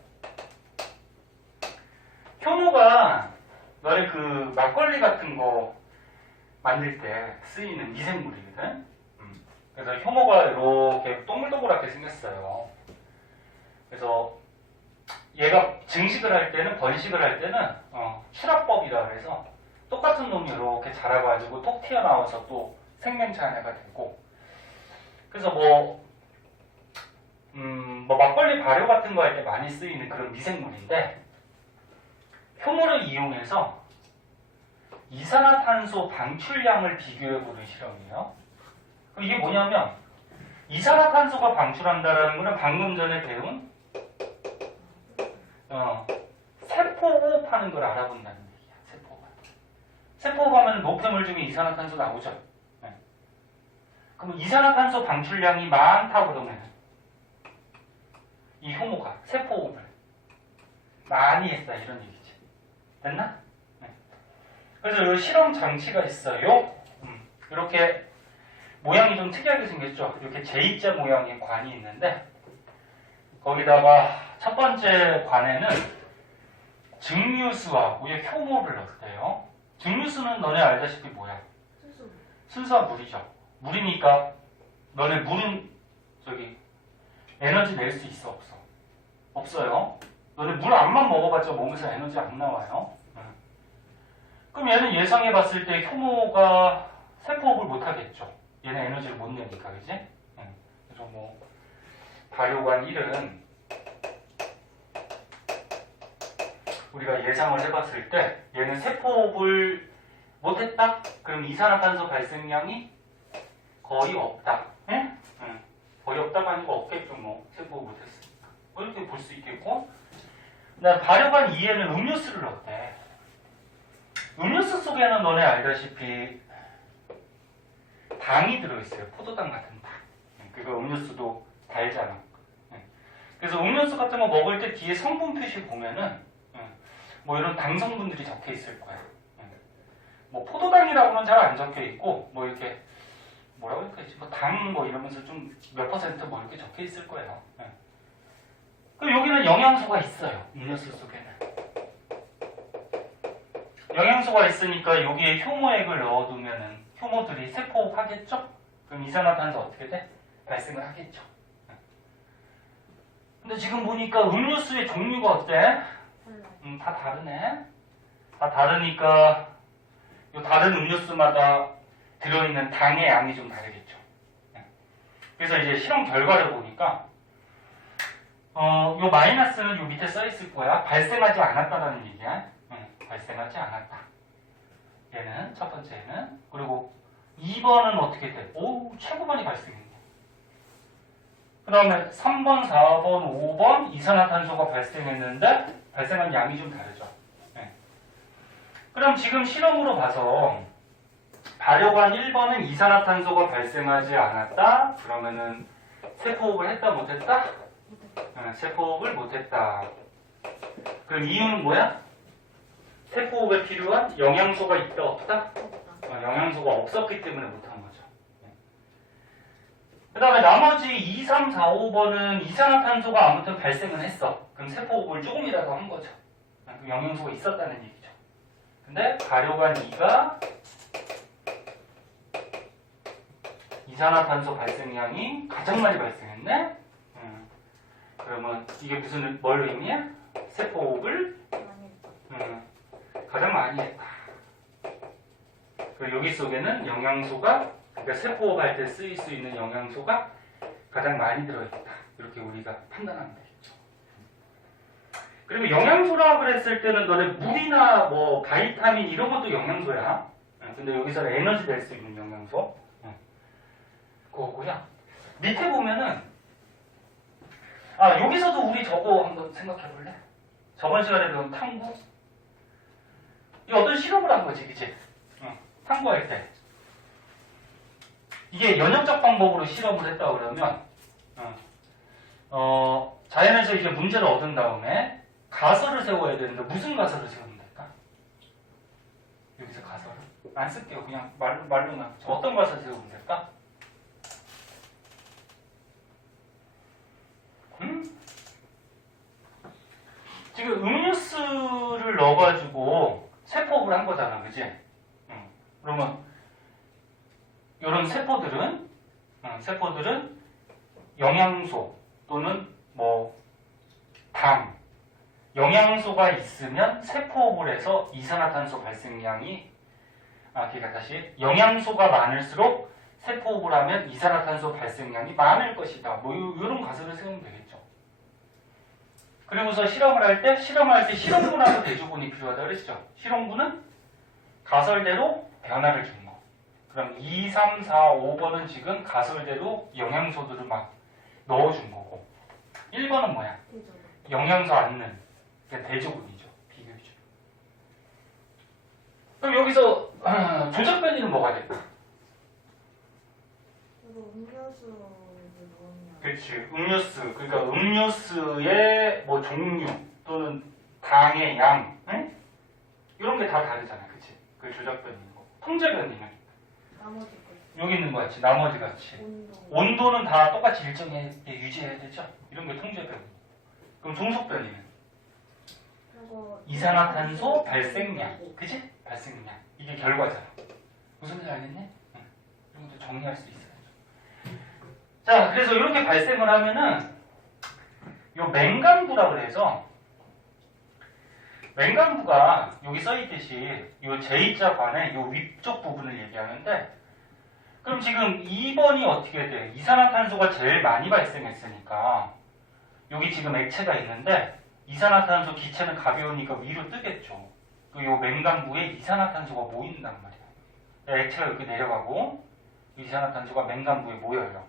효모가 너네 그 막걸리 같은 거 만들 때 쓰이는 미생물이거든. 그래서 효모가 이렇게 동글동글하게 생겼어요. 그래서 얘가 증식을 할 때는 번식을 할 때는 출합법이라 그래서 똑같은 놈이 이렇게 자라가지고 톡 튀어나와서 또 생명체화가 되고. 그래서 뭐 막걸리 발효 같은 거 할 때 많이 쓰이는 그런 미생물인데 효모를 이용해서 이산화탄소 방출량을 비교해보는 실험이에요. 이게 뭐냐면 이산화탄소가 방출한다는 거는 방금 전에 배운 세포호흡 하는 걸 알아본다는 얘기야. 세포호흡. 세포호흡 하면 노폐물 중에 이산화탄소 나오죠. 네. 그럼 이산화탄소 방출량이 많다 그러면 이 효모가 세포호흡을 많이 했다 이런 얘기지. 됐나? 네. 그래서 이 실험 장치가 있어요. 이렇게 모양이 좀 특이하게 생겼죠. 이렇게 J자 모양의 관이 있는데 거기다가 첫 번째 관에는 증류수와 우유 효모를 넣었대요. 증류수는 너네 알다시피 뭐야? 순수한 물이죠. 물이니까 너네 물은 저기 에너지 낼 수 있어 없어? 없어요. 너네 물 안만 먹어봤자 몸에서 에너지 안 나와요. 그럼 얘는 예상해 봤을 때 효모가 세포호흡을 못 하겠죠. 얘는 에너지를 못 내니까, 그지? 그래서 뭐 발효관 1은 우리가 예상을 해봤을 때 얘는 세포호흡을 못했다? 그럼 이산화탄소 발생량이 거의 없다. 응? 거의 없다가 아니고 없겠죠. 뭐 세포호흡 못했으니까. 뭐 이렇게 볼 수 있겠고. 그다음 발효관 2에는 음료수를 넣었대. 음료수 속에는 너네 알다시피 당이 들어있어요. 포도당 같은 당. 그거 음료수도 달잖아. 그래서 음료수 같은 거 먹을 때 뒤에 성분 표시 보면은 뭐 이런 당 성분들이 적혀 있을 거야. 뭐 포도당이라고는 잘 안 적혀 있고 뭐 이렇게 뭐라고 할까 뭐 당 뭐 이러면서 좀 몇 퍼센트 뭐 이렇게 적혀 있을 거예요. 그럼 여기는 영양소가 있어요. 음료수 속에는. 영양소가 있으니까 여기에 효모액을 넣어두면은 효모들이 세포호흡 하겠죠? 그럼 이산화탄소 어떻게 돼? 발생을 하겠죠. 근데 지금 보니까 음료수의 종류가 어때? 다 다르네. 다 다르니까 이 다른 음료수마다 들어있는 당의 양이 좀 다르겠죠. 그래서 이제 실험 결과를 보니까 요 마이너스는 요 밑에 써 있을 거야. 발생하지 않았다라는 얘기야. 발생하지 않았다. 얘는 첫 번째는. 그리고 2번은 어떻게 돼? 오, 최고 많이 발생했네. 그 다음에 3번, 4번, 5번 이산화탄소가 발생했는데 발생한 양이 좀 다르죠. 그럼 지금 실험으로 봐서 발효관 1번은 이산화탄소가 발생하지 않았다. 그러면은 세포호흡을 했다 못했다? 세포호흡을 못했다. 그럼 이유는 뭐야? 세포호흡에 필요한 영양소가 있다 없다? 영양소가 없었기 때문에 못한 거죠. 그 다음에 나머지 2, 3, 4, 5번은 이산화탄소가 아무튼 발생은 했어. 그럼 세포호흡을 조금이라도 한 거죠. 그 영양소가 있었다는 얘기죠. 근데 발효관 2가 이산화탄소 발생량이 가장 많이 발생했네? 그러면 이게 뭘 의미해? 세포호흡을 가장 많이 했다. 그리고 여기 속에는 영양소가, 그러니까 세포호흡 할 때 쓰일 수 있는 영양소가 가장 많이 들어있다. 이렇게 우리가 판단하면 되겠죠. 그리고 영양소라고 그랬을 때는 너네 물이나 뭐 바이타민 이런 것도 영양소야. 근데 여기서는 에너지 낼 수 있는 영양소. 그거고요. 밑에 보면은 여기서도 우리 저거 한번 생각해 볼래? 저번 시간에 배운 탐구? 이 어떤 실험을 한 거지, 그치? 탐구할 때. 이게 연역적 방법으로 실험을 했다 그러면, 자연에서 이제 문제를 얻은 다음에 가설을 세워야 되는데 무슨 가설을 세우면 될까? 여기서 가설을? 안 쓸게요. 그냥 말로만. 어떤 가설을 세우면 될까? 지금 음료수를 넣어가지고 세포흡을 한 거잖아, 그지? 그러면 이런 세포들은 영양소 또는 뭐 당, 영양소가 있으면 세포흡을 해서 이산화탄소 발생량이 그러니까 다시 영양소가 많을수록 세포흡을 하면 이산화탄소 발생량이 많을 것이다. 뭐 이런 가설을 세우면 되겠죠. 그리고서 실험을 할 때 실험군하고 대조군이 필요하다고 그랬죠. 실험군은 가설대로 변화를 준 거. 그럼 2, 3, 4, 5번은 지금 가설대로 영양소들을 막 넣어준 거고 1번은 뭐야? 영양소 안 넣는 대조군이죠. 비교죠. 그럼 여기서 조작 변이는 뭐가 될까? 음료수 넣으면 그렇지. 음료수. 그러니까 음료수의 뭐 종류 또는 당의 양, 응? 이런 게 다 다르잖아. 그치? 그 조작 변이는 거. 통제 변이는 나머지 거 여기 있는 거 같이 나머지 같이 온도는 다 똑같이 일정에 유지해야 되죠. 이런 게 통제 변이. 그럼 종속 변이는 이산화탄소 발생량. 그치? 발생량. 이게 결과잖아. 무슨 말인지 알겠니? 응. 이런 것도 정리할 수 있어야죠. 자, 그래서 이렇게 발생을 하면은 요 맹간부라고 해서 맹간부가 여기 써있듯이 요 제2자 관의 요 위쪽 부분을 얘기하는데 그럼 지금 2번이 어떻게 돼? 이산화탄소가 제일 많이 발생했으니까 여기 지금 액체가 있는데 이산화탄소 기체는 가벼우니까 위로 뜨겠죠. 요 맹간부에 이산화탄소가 모인단 말이야. 액체가 이렇게 내려가고 이산화탄소가 맹간부에 모여요.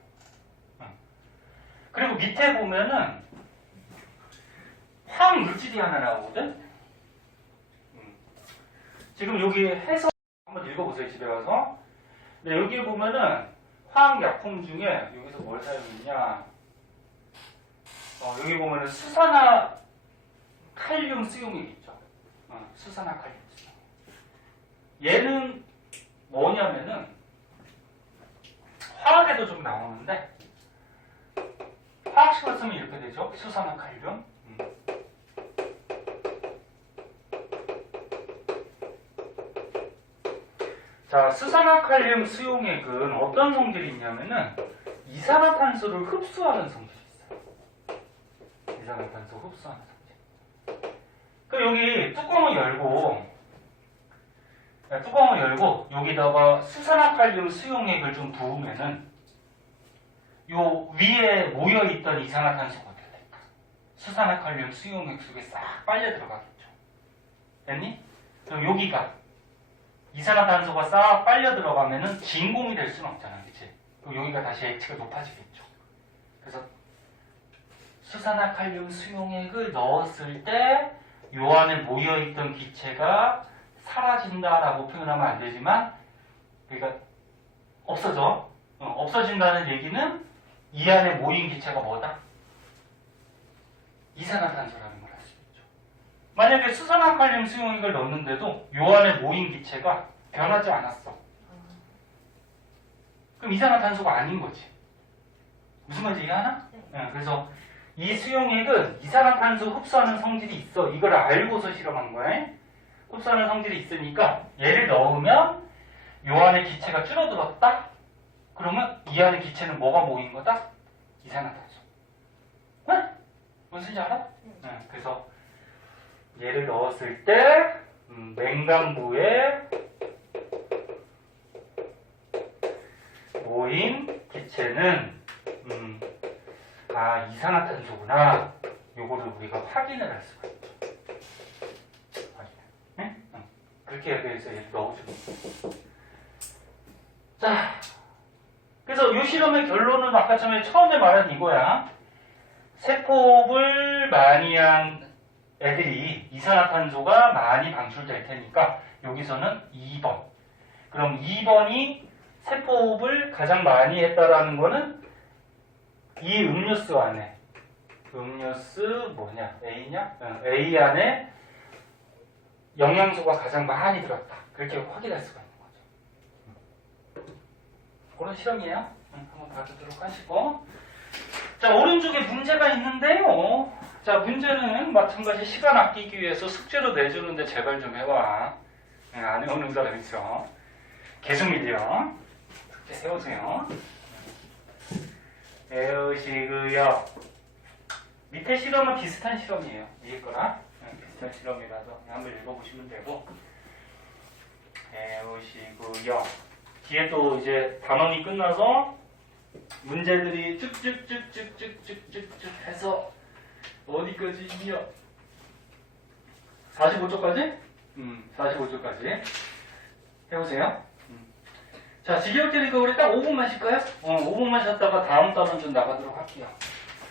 그리고 밑에 보면은 화학 물질이 하나 나오거든? 지금 여기 해석 한번 읽어보세요, 집에 가서. 네, 여기 보면은 화학약품 중에 여기서 뭘 사용했냐. 여기 보면은 수산화 칼륨 수용액 있죠. 수산화 칼륨 수용액. 얘는 뭐냐면은 화학에도 좀 나오는데 화학식을 쓰면 이렇게 되죠. 수산화 칼륨. 자, 수산화칼륨 수용액은 어떤 성질이 있냐면은 이산화탄소를 흡수하는 성질이 있어요. 이산화탄소 흡수하는 성질. 그럼 여기 뚜껑을 열고 여기다가 수산화칼륨 수용액을 좀 부으면은 요 위에 모여있던 이산화탄소가 어떻게 될까? 수산화칼륨 수용액 속에 싹 빨려 들어가겠죠. 됐니? 그럼 여기가 이산화탄소가 싹 빨려 들어가면은 진공이 될 수는 없잖아, 그치? 그럼 여기가 다시 액체가 높아지겠죠. 그래서 수산화칼륨 수용액을 넣었을 때 요 안에 모여있던 기체가 사라진다라고 표현하면 안 되지만, 그러니까 없어져. 없어진다는 얘기는 이 안에 모인 기체가 뭐다? 이산화탄소라는 걸 알 수 있죠. 만약에 수산화칼륨 수용액을 넣는데도 요 안에 모인 기체가 변하지 않았어. 그럼 이산화탄소가 아닌 거지. 무슨 말인지 이해하나? 네, 그래서 이 수용액은 이산화탄소 흡수하는 성질이 있어. 이걸 알고서 실험한 거야. 흡수하는 성질이 있으니까 얘를 넣으면 요 안에 기체가 줄어들었다? 그러면 이 안에 기체는 뭐가 모인 거다? 이산화탄소. 응? 무슨 소리인지 알아? 응. 그래서 얘를 넣었을 때 맹간부에 모인 기체는 이산화탄소구나. 요거를 우리가 확인을 할 수가 있죠. 응? 응. 그렇게 해서 얘를 넣어주는 거예요. 자, 그래서 이 실험의 결론은 아까 처음에 말한 이거야. 세포를 많이 한 애들이 이산화탄소가 많이 방출될 테니까 여기서는 2번. 그럼 2번이 세포흡을 가장 많이 했다라는 거는 이 음료수 안에 음료수 뭐냐? A냐? A 안에 영양소가 가장 많이 들었다. 그렇게 확인할 수가 있는 거죠. 그런 실험이에요. 한번 봐주도록 하시고. 자, 오른쪽에 문제가 있는데요. 자, 문제는 마찬가지 시간 아끼기 위해서 숙제로 내주는데 제발 좀 해봐. 안 해오는 사람 있어. 계속 밀려. 숙제 해오세요. 해오시고요. 밑에 실험은 비슷한 실험이에요. 위에 거랑 비슷한 실험이라서 한번 읽어보시면 되고. 해오시고요. 뒤에 또 이제 단원이 끝나서 문제들이 쭉쭉쭉쭉쭉쭉쭉 해서 어디까지 있냐? 45초까지? 45초까지 해보세요. 자, 지겨울테니까 우리 딱 5분만 쉴까요? 5분만 쉬었다가 다음 단원 좀 나가도록 할게요.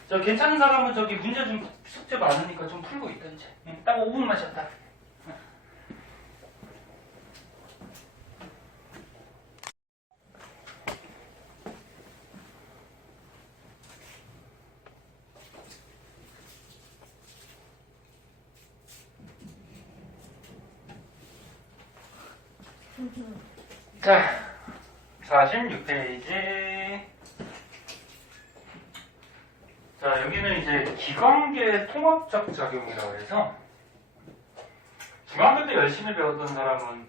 자, 괜찮은 사람은 저기 문제 좀 숙제 많으니까 좀 풀고 있던지. 딱 5분만 쉬었다. 자, 46페이지. 자, 여기는 이제 기관계 통합적 작용이라고 해서 중학교 때 열심히 배웠던 사람은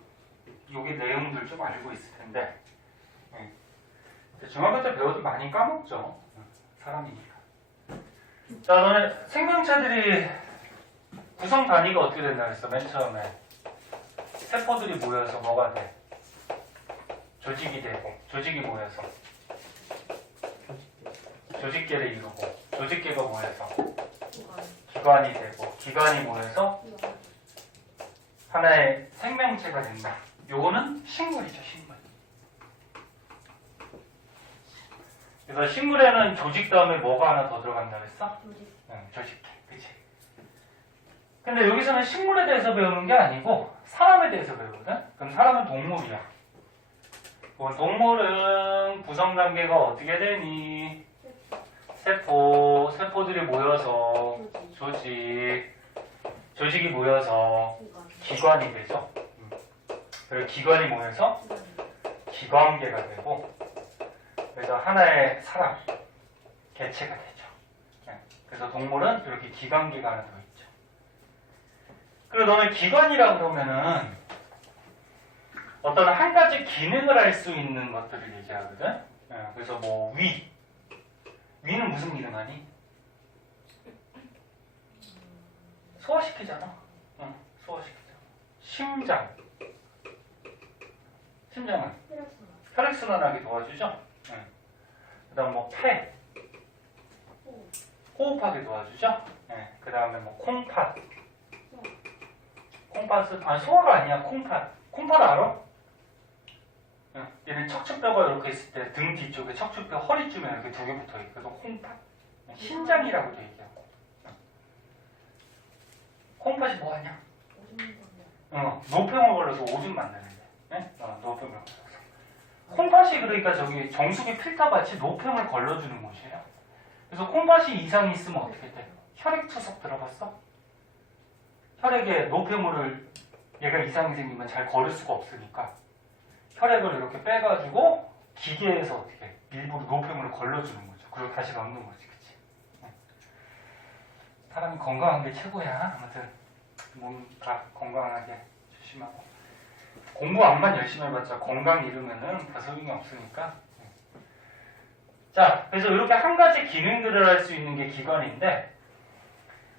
여기 내용들 좀 알고 있을 텐데 중학교 때 배워도 많이 까먹죠. 사람이니까. 자, 너네 생명체들이 구성 단위가 어떻게 된다 그랬어? 맨 처음에 세포들이 모여서 뭐가 돼? 조직이 되고, 조직이 모여서 조직계를 이루고, 조직계가 모여서 기관이 되고, 기관이 모여서 하나의 생명체가 된다. 요거는 식물이죠, 식물. 그래서 식물에는 조직 다음에 뭐가 하나 더 들어간다 그랬어? 조직계. 그치? 근데 여기서는 식물에 대해서 배우는 게 아니고 사람에 대해서 배우거든? 그럼 사람은 동물이야. 동물은 구성관계가 어떻게 되니? 세포들이 모여서 조직이 모여서 기관이 되죠. 그리고 기관이 모여서 기관계가 되고, 그래서 하나의 사람, 개체가 되죠. 그래서 동물은 이렇게 기관계가 하나 더 있죠. 그리고 너는 기관이라고 그러면은 어떤 한 가지 기능을 할 수 있는 것들을 얘기하거든. 그래서 뭐 위는 무슨 기능 하니? 소화시키잖아. 소화시키잖아. 심장은 혈액순환하게 도와주죠. 그 다음 뭐 폐, 호흡하게 도와주죠. 그 다음에 뭐 콩팥은 소화가 아니야. 콩팥 알아? 얘는 척추뼈가 이렇게 있을 때 등 뒤쪽에 척추뼈 허리쯤에 이렇게 두 개 붙어 있고, 그래서 콩팥. 신장이라고도 얘기하고. 콩팥이 뭐 하냐? 노폐물 걸려서 오줌 만드는데. 노폐물 걸려서. 콩팥이 그러니까 저기 정수기 필터 같이 노폐물 걸러주는 곳이에요. 그래서 콩팥이 이상이 있으면 어떻게 돼? 혈액 투석 들어봤어? 혈액에 노폐물을 얘가 이상이 생기면 잘 걸을 수가 없으니까 혈액을 이렇게 빼가지고 기계에서 어떻게 일부러 노폐물을 걸러주는 거죠. 그리고 다시 넣는 거지, 그치? 사람이 건강한 게 최고야. 아무튼 몸 다 건강하게 조심하고 공부 안만 열심히 해봤자 건강 잃으면은 다 소용이 없으니까 자, 그래서 이렇게 한 가지 기능들을 할 수 있는 게 기관인데,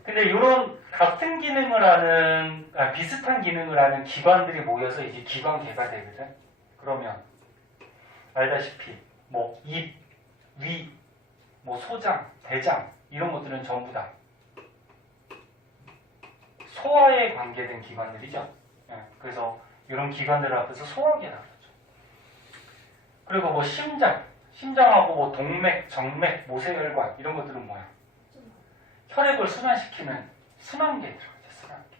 근데 이런 같은 기능을 하는, 비슷한 기능을 하는 기관들이 모여서 이제 기관계가 되거든. 그러면, 알다시피, 뭐, 입, 위, 뭐, 소장, 대장, 이런 것들은 전부 다 소화에 관계된 기관들이죠. 그래서 이런 기관들을 합해서 소화계라고 하죠. 그리고 뭐, 심장하고 뭐, 동맥, 정맥, 모세혈관, 이런 것들은 뭐야? 혈액을 순환시키는 순환계 들어가죠. 순환계.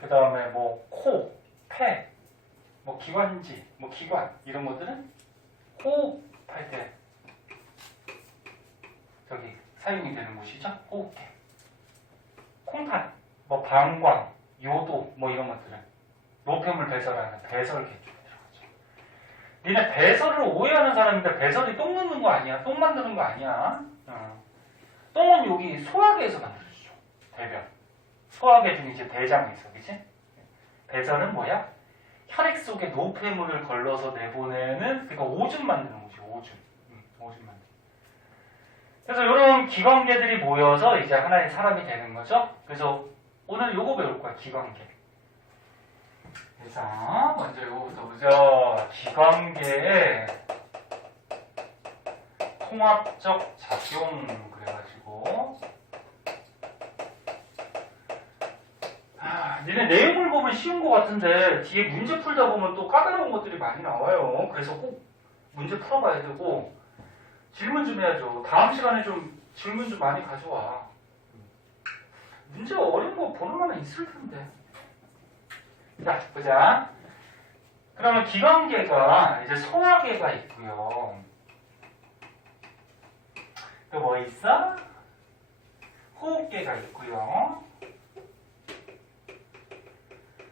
그 다음에 뭐 코, 폐, 뭐 기관지, 뭐 기관 이런 것들은 호흡할 때 저기 사용이 되는 곳이죠. 호흡계. 콩팥, 뭐 방광, 요도 뭐 이런 것들은 노폐물 배설하는 배설계 쪽에 들어가죠. 니네 배설을 오해하는 사람인데 배설이 똥 넣는 거 아니야? 똥 만드는 거 아니야? 똥은 여기 소화계에서 만들어지죠. 대변. 소화계 중에 이제 대장에 있어, 그치? 배설은 뭐야? 혈액 속에 노폐물을 걸러서 내보내는, 그러니까 오줌 만드는 거지, 오줌. 오줌 만드는. 그래서 이런 기관계들이 모여서 이제 하나의 사람이 되는 거죠. 그래서 오늘 요거 배울 거야, 기관계. 그래서 먼저 요거부터 보죠. 기관계의 통합적 작용 그래가지고 니네 내용을 보면 쉬운 것 같은데 뒤에 문제 풀다 보면 또 까다로운 것들이 많이 나와요. 그래서 꼭 문제 풀어봐야 되고 질문 좀 해야죠. 다음 시간에 좀 질문 좀 많이 가져와. 문제 어려운 거 보는 만은 있을 텐데. 자, 보자. 그러면 기관계가 이제 소화계가 있고요. 또 뭐 있어? 호흡계가 있고요.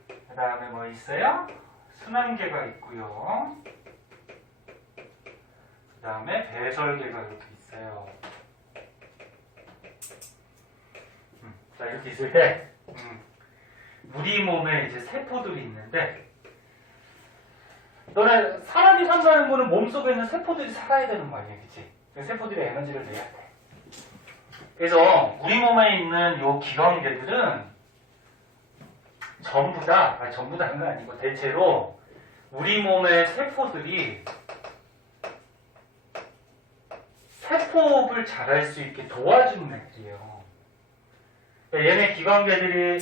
그 다음에 뭐 있어요? 순환계가 있고요. 그 다음에 배설계가 이렇게 있어요. 자, 이렇게 있을 때 우리 몸에 이제 세포들이 있는데 너네 사람이 산다는 거는 몸속에 있는 세포들이 살아야 되는 거 아니야, 그치? 세포들이 에너지를 내야 돼. 그래서 우리 몸에 있는 요 기관계들은 전부 다는 건 아니고 대체로 우리 몸의 세포들이 세포업을 잘할 수 있게 도와주는 애들이에요. 그러니까 얘네 기관계들이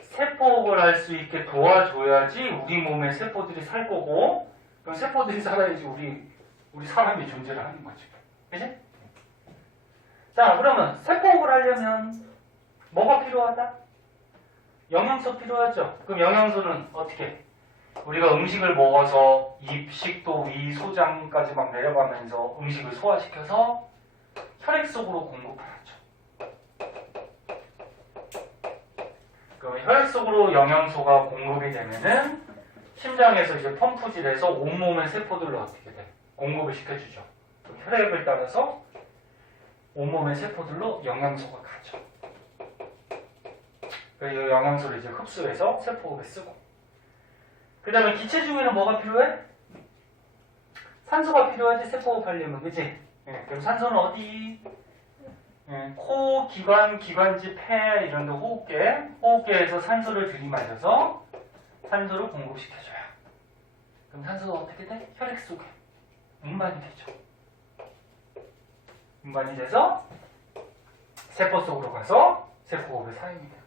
세포업을 할 수 있게 도와줘야지 우리 몸의 세포들이 살 거고, 그럼 세포들이 살아야지 우리 사람이 존재를 하는 거지. 그치? 자, 그러면 세포업을 하려면 뭐가 필요하다? 영양소 필요하죠. 그럼 영양소는 어떻게? 우리가 음식을 먹어서 입, 식도, 위, 소장까지 막 내려가면서 음식을 소화시켜서 혈액 속으로 공급을 하죠. 그럼 혈액 속으로 영양소가 공급이 되면은 심장에서 이제 펌프질해서 온몸의 세포들로 어떻게 돼? 공급을 시켜주죠. 혈액을 따라서 온몸의 세포들로 영양소가 가죠. 그래서 영양소를 이제 흡수해서 세포에 쓰고. 그 다음에 기체 중에는 뭐가 필요해? 산소가 필요하지, 세포가 하려면, 그치? 그럼 산소는 어디? 코, 기관, 기관지, 폐 이런 데 호흡계에서 산소를 들이마셔서 산소를 공급시켜줘요. 그럼 산소가 어떻게 돼? 혈액 속에 운반이 되죠. 운반이 돼서 세포 속으로 가서 세포호흡에 사용이 되고.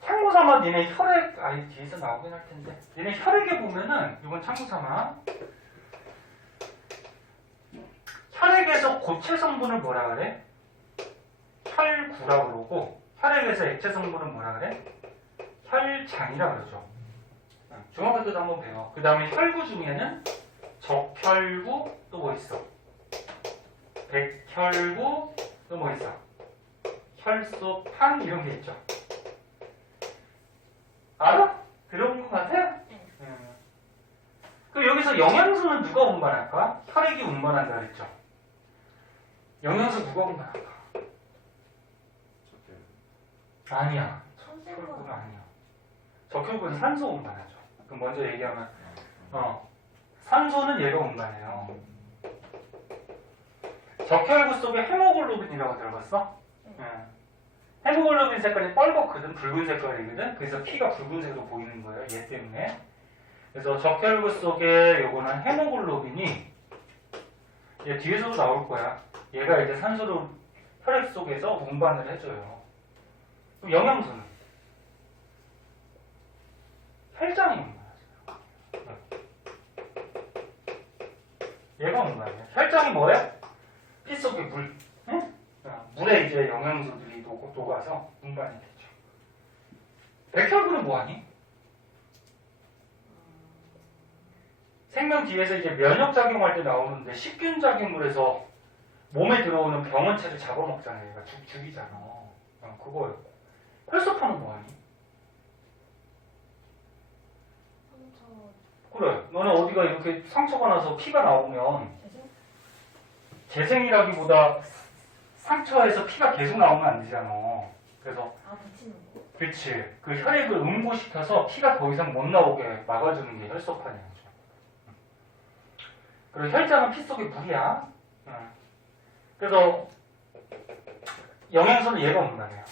참고삼아 니네 혈액, 뒤에서 나오긴 할 텐데, 니네 혈액에 보면은, 이건 참고삼아, 혈액에서 고체 성분을 뭐라 그래? 혈구라고 그러고, 혈액에서 액체 성분은 뭐라 그래? 혈장이라 그러죠. 중학교 때도 한번 배워. 그 다음에 혈구 중에는 적혈구, 또 뭐 있어? 백혈구, 또 뭐 있어? 혈소판, 이런 게 있죠. 알아? 들어본 것 같아? 그럼 여기서 영양소는 누가 운반할까? 혈액이 운반한다 그랬죠. 영양소 누가 운반할까? 아니야. 혈구가 아니야. 적혈구는 산소 운반하죠. 그럼 먼저 얘기하면 산소는 얘가 운반해요. 적혈구 속에 헤모글로빈이라고 들어봤어? 헤모글로빈 색깔이 뻘겋거든. 붉은 색깔이거든. 그래서 피가 붉은색으로 보이는 거예요. 얘 때문에. 그래서 적혈구 속에 요거는 헤모글로빈이 얘 뒤에서도 나올 거야. 얘가 이제 산소를 혈액 속에서 운반을 해줘요. 그럼 영양소는 혈장이 운반하죠. 얘가 운반해요. 혈장이 뭐야? 피 속에 물. 응? 물에 이제 영양소들이 녹아서 운반이 되죠. 백혈구는 뭐하니? 생명 뒤에서 이제 면역작용할 때 나오는데 식균 작용을 해서 몸에 들어오는 병원체를 잡아먹잖아요. 얘가 죽이잖아. 그거예요. 혈소판은 뭐하니? 상처. 그래. 너는 어디가 이렇게 상처가 나서 피가 나오면 재생? 재생이라기보다 상처에서 피가 계속 나오면 안 되잖아. 그래서 아, 붙이는 거? 그치. 그 혈액을 응고시켜서 피가 더 이상 못 나오게 막아주는 게 혈소판이야. 그리고 혈장은 피 속에 물이야. 그래서 영양소는 얘가 운반해요.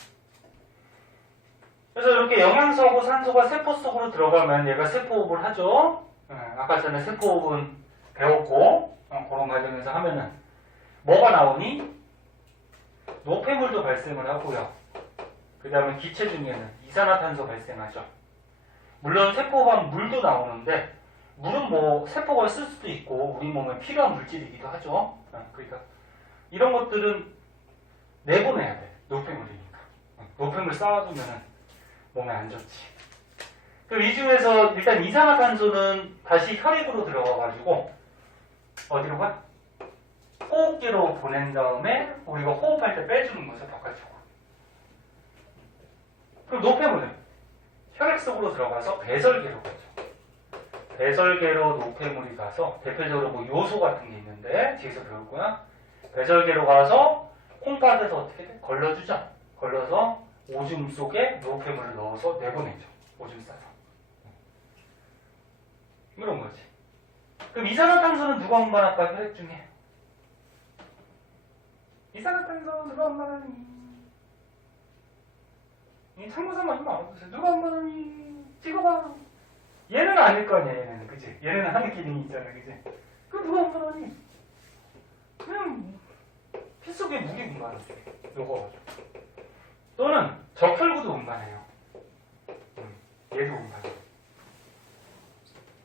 그래서 이렇게 영양소하고 산소가 세포 속으로 들어가면 얘가 세포호흡을 하죠. 아까 전에 세포호흡은 배웠고 그런 과정에서 하면은 뭐가 나오니? 노폐물도 발생을 하고요. 그 다음에 기체 중에는 이산화탄소 발생하죠. 물론 세포호흡하면 물도 나오는데 물은 뭐 세포가 쓸 수도 있고 우리 몸에 필요한 물질이기도 하죠. 그러니까 이런 것들은 내보내야 돼. 노폐물이니까. 노폐물 쌓아두면 몸에 안 좋지. 그럼 이 중에서 일단 이산화탄소는 다시 혈액으로 들어가가지고 어디로 가? 호흡기로 보낸 다음에 우리가 호흡할 때 빼주는 거죠. 바깥쪽으로. 그럼 노폐물은 혈액 속으로 들어가서 배설계로 가죠. 배설계로 노폐물이 가서 대표적으로 뭐 요소 같은 게 있는데 뒤에서 배울 거야. 배설계로 가서 콩팥에서 어떻게 돼? 걸러주죠. 걸러서 오줌 속에 노폐물을 넣어서 내보내죠. 오줌 싸서. 이런 거지. 그럼 이산화탄소는 누가 운반할까? 혈액 중에. 이산화탄소 누가 운반하니? 이 참고서만 좀 알아보세요. 누가 운반하니? 찍어봐. 얘는 아닐 거 아니야, 얘는. 그치? 얘는 하는 기능이 있잖아, 그치? 그럼 누가 운반하니? 그냥 피 속에 물이 운반하지. 녹아가지고. 또는 적혈구도 운반해요. 얘도 운반해요.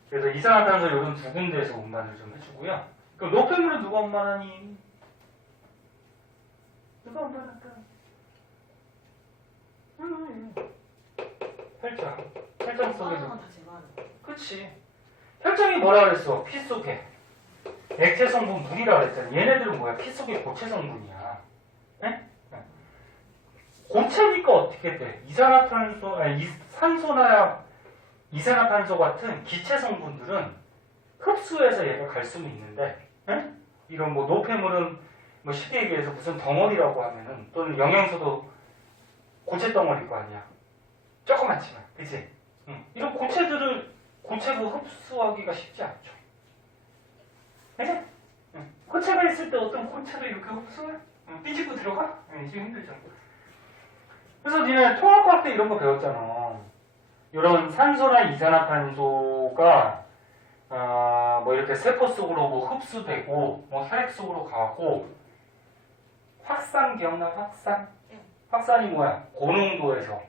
그래서 이산화탄소 이런 두 군데에서 운반을 좀 해주고요. 그럼 노폐물은 누가 운반하니? 누가 운반할까? 혈장. 혈장 속에서. 다 제가 하는 거. 그치. 혈장이 뭐라 그랬어? 피 속에. 액체 성분 물이라 그랬잖아. 얘네들은 뭐야? 피 속에 고체 성분이야. 네? 고체니까 어떻게 돼? 산소나 이산화탄소 같은 기체 성분들은 흡수해서 얘가 갈 수는 있는데, 네? 이런 뭐 노폐물은 뭐 쉽게 얘기해서 무슨 덩어리라고 하면은 또는 영양소도 고체 덩어리일 거 아니야. 조그맣지만, 그치? 이런 고체들을 고체로 흡수하기가 쉽지 않죠. 네? 고체가 있을 때 어떤 고체를 이렇게 흡수해? 삐지고 들어가? 지금 힘들죠. 그래서 니네 통합과학 때 이런 거 배웠잖아. 이런 산소나 이산화탄소가 뭐 이렇게 세포 속으로 뭐 흡수되고 뭐 혈액 속으로 가고 확산 기억나? 확산? 확산이 뭐야? 고농도에서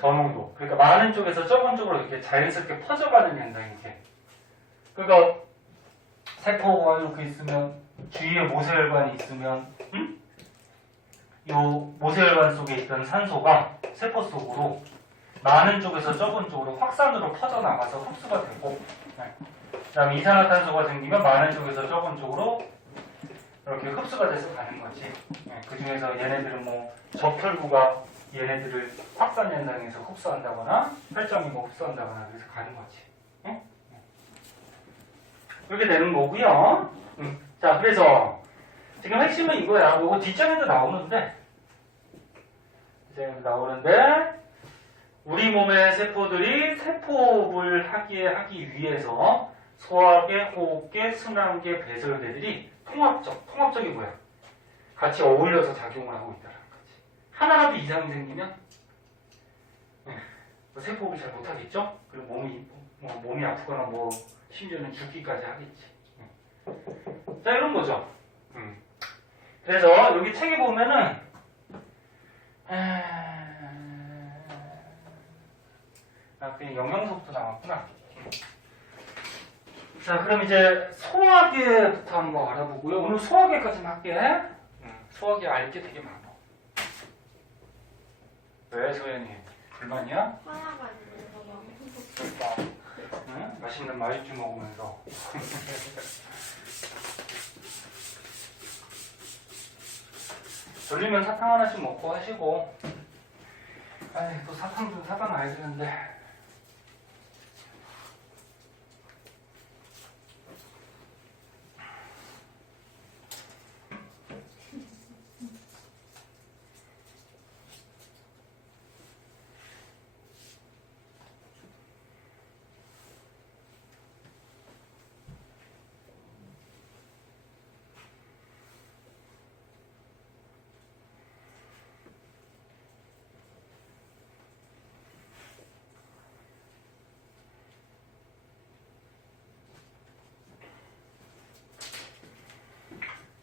저농도. 그러니까 많은 쪽에서 적은 쪽으로 이렇게 자연스럽게 퍼져가는 현상이지. 그러니까 세포가 이렇게 있으면 주위에 모세혈관이 있으면 이 모세혈관 속에 있던 산소가 세포 속으로 많은 쪽에서 적은 쪽으로 확산으로 퍼져나가서 흡수가 되고 그 다음에 이산화탄소가 생기면 많은 쪽에서 적은 쪽으로 이렇게 흡수가 돼서 가는 거지. 그 중에서 얘네들은 뭐 적혈구가 얘네들을 확산 현상에서 흡수한다거나 혈장이 뭐 흡수한다거나 그래서 가는 거지. 그렇게 되는 거고요. 자, 그래서 지금 핵심은 이거야. 이거 뒷장에도 나오는데 우리 몸의 세포들이 세포업을 하기 위해서 소화계, 호흡계, 순환계, 배설계들이 통합적이 뭐야? 같이 어울려서 작용을 하고 있다는 거지. 하나라도 이상이 생기면 세포업을 잘 못하겠죠? 그리고 몸이 아프거나 심지어는 죽기까지 하겠지. 자, 이런 거죠. 그래서 여기 책에 보면은 그냥 영양소부터 나왔구나. 자, 그럼 이제 소화계부터 한번 알아보고요. 오늘 소화계까지만 할게. 소화계 알 게 되게 많아. 왜, 소연이? 불만이야? 화야가 있는 거 응? 맛있는 마요주 먹으면서. 졸리면 사탕 하나씩 먹고 하시고. 아이, 또 사탕 사다 놔야 되는데.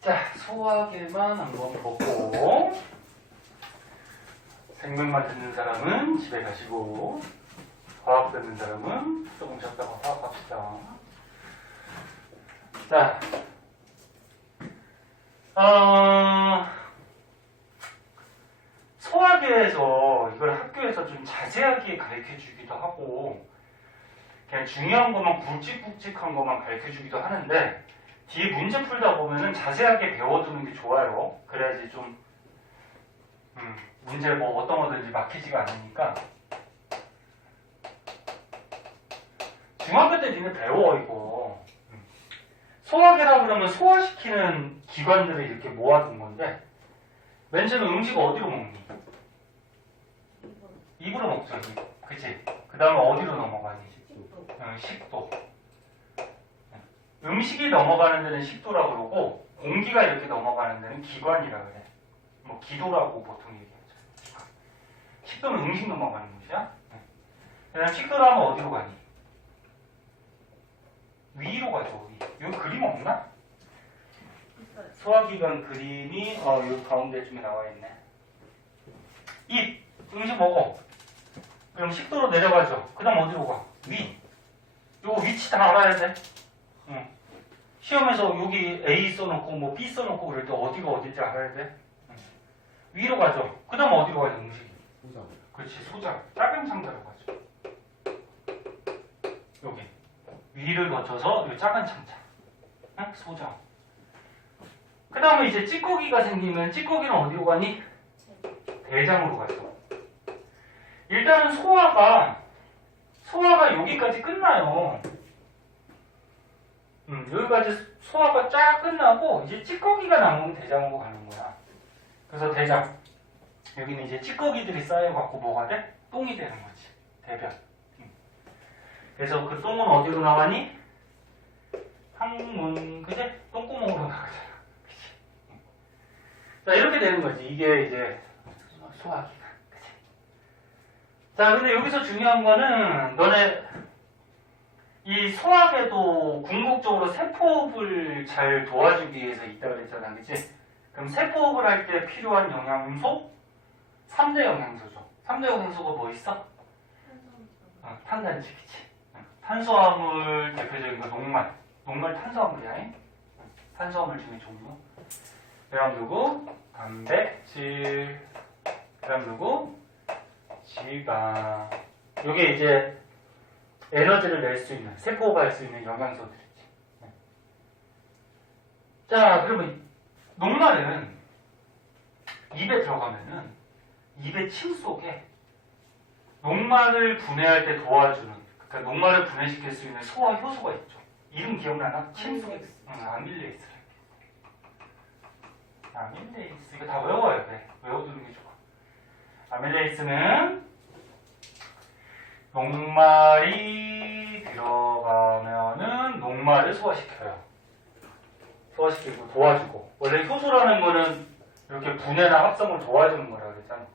자, 소화계만 한번 보고 생명만 듣는 사람은 집에 가시고 과학 듣는 사람은 조금 쉬었다가 화학합시다. 자, 소화계에서 이걸 학교에서 좀 자세하게 가르쳐주기도 하고 그냥 중요한 것만 굵직굵직한 것만 가르쳐주기도 하는데 뒤에 문제 풀다 보면은 자세하게 배워두는 게 좋아요. 그래야지 좀 문제 어떤 거든지 막히지가 않으니까. 중학교 때 니네 배워 이거. 소화계라 그러면 소화시키는 기관들을 이렇게 모아둔 건데 맨 처음에 음식 어디로 먹니? 입으로 먹죠. 그치? 그 다음에 어디로 넘어가니? 식도. 음식이 넘어가는 데는 식도라고 그러고 공기가 이렇게 넘어가는 데는 기관이라 그래. 기도라고 보통 얘기하죠. 식도는 음식 넘어가는 곳이야. 그냥 식도로 하면 어디로 가니? 위로 가죠. 위. 여기 그림 없나? 소화기관 그림이 여기 가운데쯤에 나와 있네. 입. 음식 먹어. 그럼 식도로 내려가죠. 그 다음 어디로 가? 위. 요거 위치 다 알아야 돼. 시험에서 여기 A 써놓고 B 써놓고 그럴 때 어디가 어딘지 알아야 돼. 위로 가죠. 그 다음 어디로 가죠? 음식이. 소장. 그렇지. 소장. 작은 창자로 가죠. 여기. 위를 거쳐서 이 작은 창자. 소장. 그 다음에 이제 찌꺼기가 생기면 찌꺼기는 어디로 가니? 대장으로 가죠. 일단은 소화가 여기까지 끝나요. 여기까지 소화가 쫙 끝나고 이제 찌꺼기가 남으면 대장으로 가는 거야. 그래서 대장. 여기는 이제 찌꺼기들이 쌓여갖고 뭐가 돼? 똥이 되는 거지. 대변. 그래서 그 똥은 어디로 나가니? 항문, 그지? 똥구멍으로 나가잖아. 그치? 자, 이렇게 되는 거지. 이게 이제 소화기관. 그치? 자, 근데 여기서 중요한 거는 너네 이 소화계도 궁극적으로 세포업을 잘 도와주기 위해서 있다고 그랬잖아. 그치? 그럼 세포업을 할 때 필요한 영양소? 3대 영양소죠. 3대 영양소가 뭐 있어? 탄단지, 그치? 탄수화물 대표적인 거 녹말. 녹말 탄수화물이야. 탄수화물 중에 종류. 그 다음 누구? 단백질. 그 다음 누구? 지방. 요게 이제 에너지를 낼 수 있는, 세포가 할 수 있는 영양소들이지. 자, 그러면 녹말은 입에 들어가면은 입의 침 속에 녹말을 분해할 때 도와주는, 그러니까 녹말을 분해시킬 수 있는 소화 효소가 있죠. 이름 기억나나? 침 속에 아밀레이스. 아밀레이스. 이거 다 외워야 돼. 외워두는 게 좋아. 아밀레이스는 녹말이 들어가면은 녹말을 소화시켜요. 소화시키고 도와주고. 원래 효소라는 거는 이렇게 분해나 합성을 도와주는 거라 그랬잖아.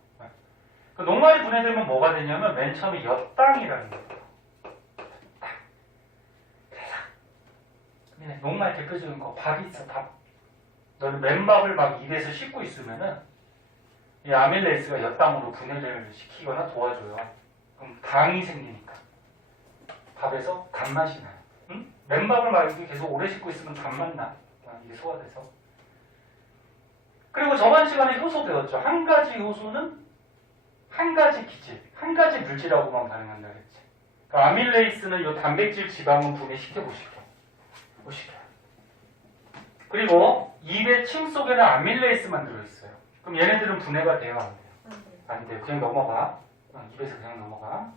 그 녹말이 분해되면 뭐가 되냐면 맨 처음에 엿당이라는 거예요. 대상. 녹말 대표적인 거 밥 있어, 밥. 너는 맨밥을 막 입에서 씹고 있으면은 이 아밀레이스가 엿당으로 분해를 시키거나 도와줘요. 그럼 당이 생기니까 밥에서 단맛이 나요. 응? 맨밥을 막 이렇게 계속 오래 씹고 있으면 단맛 나. 이게 소화돼서. 그리고 저번 시간에 효소 배웠죠. 한 가지 효소는 한 가지 기질, 한 가지 물질하고만 반응한다 그랬지. 그러니까 아밀레이스는 이 단백질 지방은 분해시켜 보시죠. 그리고 입의 침 속에는 아밀레이스만 들어있어요. 그럼 얘네들은 분해가 돼요, 안 돼요? 안 돼요. 그냥 넘어가. 입에서 그냥 넘어가.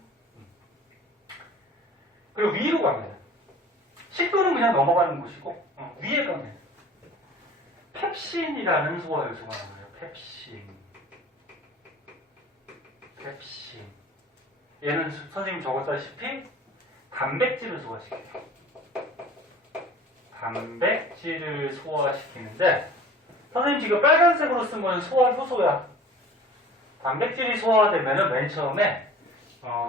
그리고 위로 가면 식도는 그냥 넘어가는 곳이고 위에 가면 펩신이라는 소화 요소가 나와요. 펩신. 얘는 선생님 적었다시피 단백질을 소화시켜요. 단백질을 소화시키는데 선생님 지금 빨간색으로 쓴 거는 소화 효소야. 단백질이 소화되면은 맨 처음에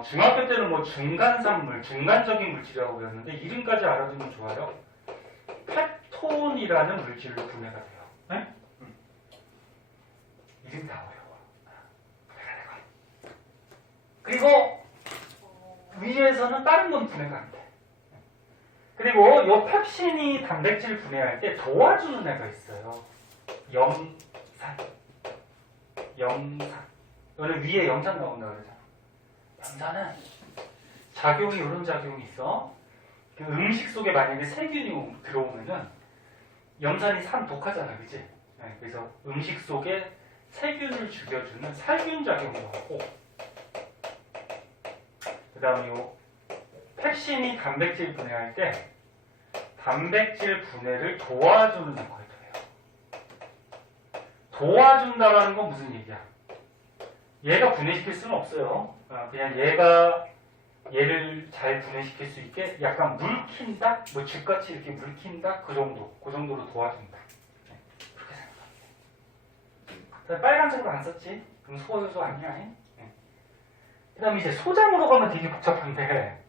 중학교 때는 뭐 중간산물, 중간적인 물질이라고 배웠는데 이름까지 알아두면 좋아요. 펩톤이라는 물질로 분해가 돼요. 네? 이름이 다 어려워. 그리고 위에서는 다른 건 분해가 안 돼. 그리고 이 펩신이 단백질 분해할 때 도와주는 애가 있어요. 염산. 이거는 위에 염산 나온다 그러잖아. 염산은 작용이 이런 작용이 있어. 그 음식 속에 만약에 세균이 들어오면은 염산이 산 독하잖아, 그치? 네, 그래서 음식 속에 세균을 죽여주는 살균 작용이 나오고, 그 다음에 요 펩신이 단백질 분해할 때 단백질 분해를 도와주는 역할을 해요. 도와준다라는 건 무슨 얘기야? 얘가 분해시킬 수는 없어요. 그냥 얘가 얘를 잘 분해시킬 수 있게 약간 물킨다? 뭐 쥐같이 이렇게 물킨다? 그 정도로 도와준다. 네, 그렇게 생각합니다. 빨간색으로 안 썼지? 그럼 소화효소 아니야? 네. 그 다음에 이제 소장으로 가면 되게 복잡한데,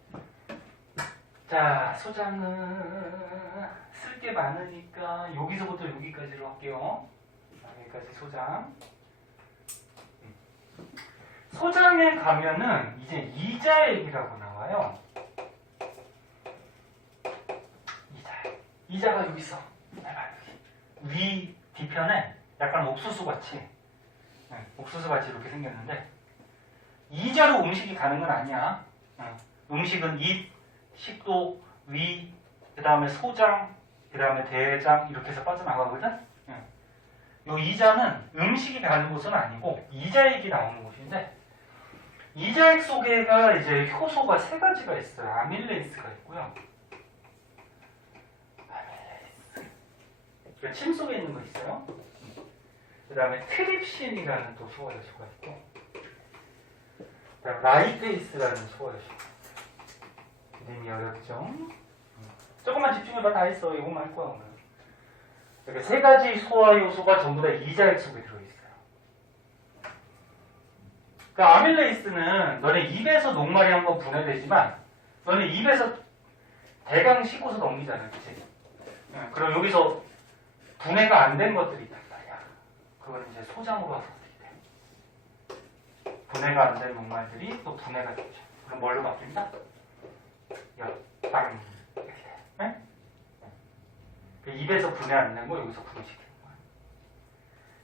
자, 소장은 쓸 게 많으니까 여기서부터 여기까지로 할게요. 여기까지 소장. 소장에 가면은 이제 이자액이라고 나와요. 이자가 여기 있어. 위 뒤편에 약간 옥수수 같이, 옥수수 같이 이렇게 생겼는데 이자로 음식이 가는 건 아니야. 음식은 입, 식도, 위, 그 다음에 소장, 그 다음에 대장 이렇게 해서 빠져나가거든. 요 이자는 음식이 가는 곳은 아니고 이자액이 나오는 곳인데, 이자액 속에가 이제 효소가 세 가지가 있어요. 아밀레이스가 있고요. 아밀레이스. 침 속에 있는 거 있어요. 그 다음에 트립신이라는 또 소화 요소가 있고, 그 다음에 라이페이스라는 소화 요소가 있어요. 이름이 어렵죠? 조금만 집중해봐. 다 있어. 이거만 할 거야 오늘. 이렇게 세 가지 소화 요소가 전부 다 이자액 속에 들어있어요. 그러니까 아밀레이스는 너네 입에서 녹말이 한번 분해되지만 너네 입에서 대강 씹고서 넘기잖아, 그치? 그럼 여기서 분해가 안 된 것들이 있단 말이야. 그걸 이제 소장으로 와서 어떻게 돼? 분해가 안 된 녹말들이 또 분해가 되죠. 그럼 뭘로 바뀐다? 엿당. 이렇게 돼. 네? 입에서 분해 안 된 거 여기서 분해시키는 거야.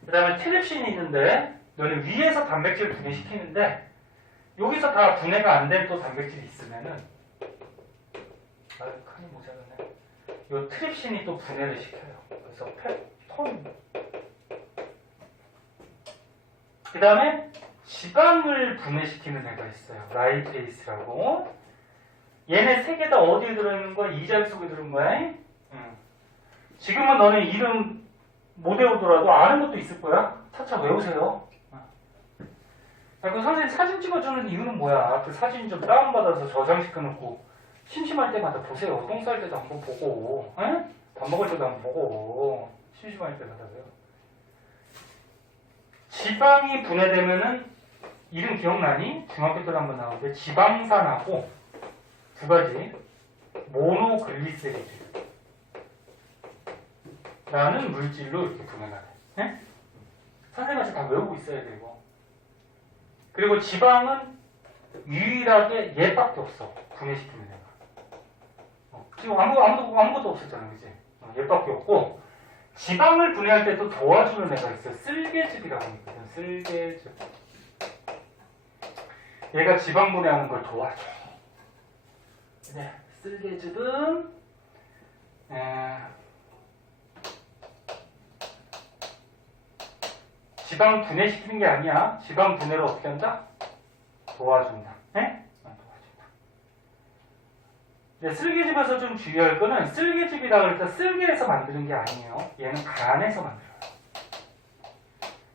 그 다음에 트립신이 있는데 너는 위에서 단백질 분해시키는데 여기서 다 분해가 안 된 또 단백질이 있으면은 칸이 모자랐네. 요 트립신이 또 분해를 시켜요. 그래서 펩톤. 그 다음에 지방을 분해시키는 애가 있어요. 라이페이스라고. 얘네 세 개 다 어디에 들어있는 거야? 이자액 속에 들어있는 거야? 지금은 너네 이름 못 외우더라도 아는 것도 있을 거야. 차차 외우세요. 그 선생님 사진 찍어주는 이유는 뭐야? 그 사진 좀 다운받아서 저장시켜놓고 심심할 때마다 보세요. 똥 쌀 때도 한번 보고, 응? 밥 먹을 때도 한번 보고, 심심할 때마다요. 지방이 분해되면은 이름 기억나니? 중학교 때도 한번 나오는데 지방산하고 두 가지 모노글리세리드 라는 물질로 이렇게 분해가 돼. 네? 선생님한테 다 외우고 있어야 되고. 그리고 지방은 유일하게 얘밖에 없어. 분해시키는 애가. 지금 아무것도 없었잖아, 그지? 얘밖에 없고. 지방을 분해할 때도 도와주는 애가 있어요. 쓸개즙이라고 하거든. 쓸개즙. 얘가 지방 분해하는 걸 도와줘. 네, 쓸개즙은 지방 분해시키는 게 아니야. 지방 분해를 어떻게 한다? 도와준다. 네? 도와준다. 네, 쓸개즙에서 좀 주의할 거는 쓸개즙이라고 할 때 쓸개에서 만드는 게 아니에요. 얘는 간에서 만들어요.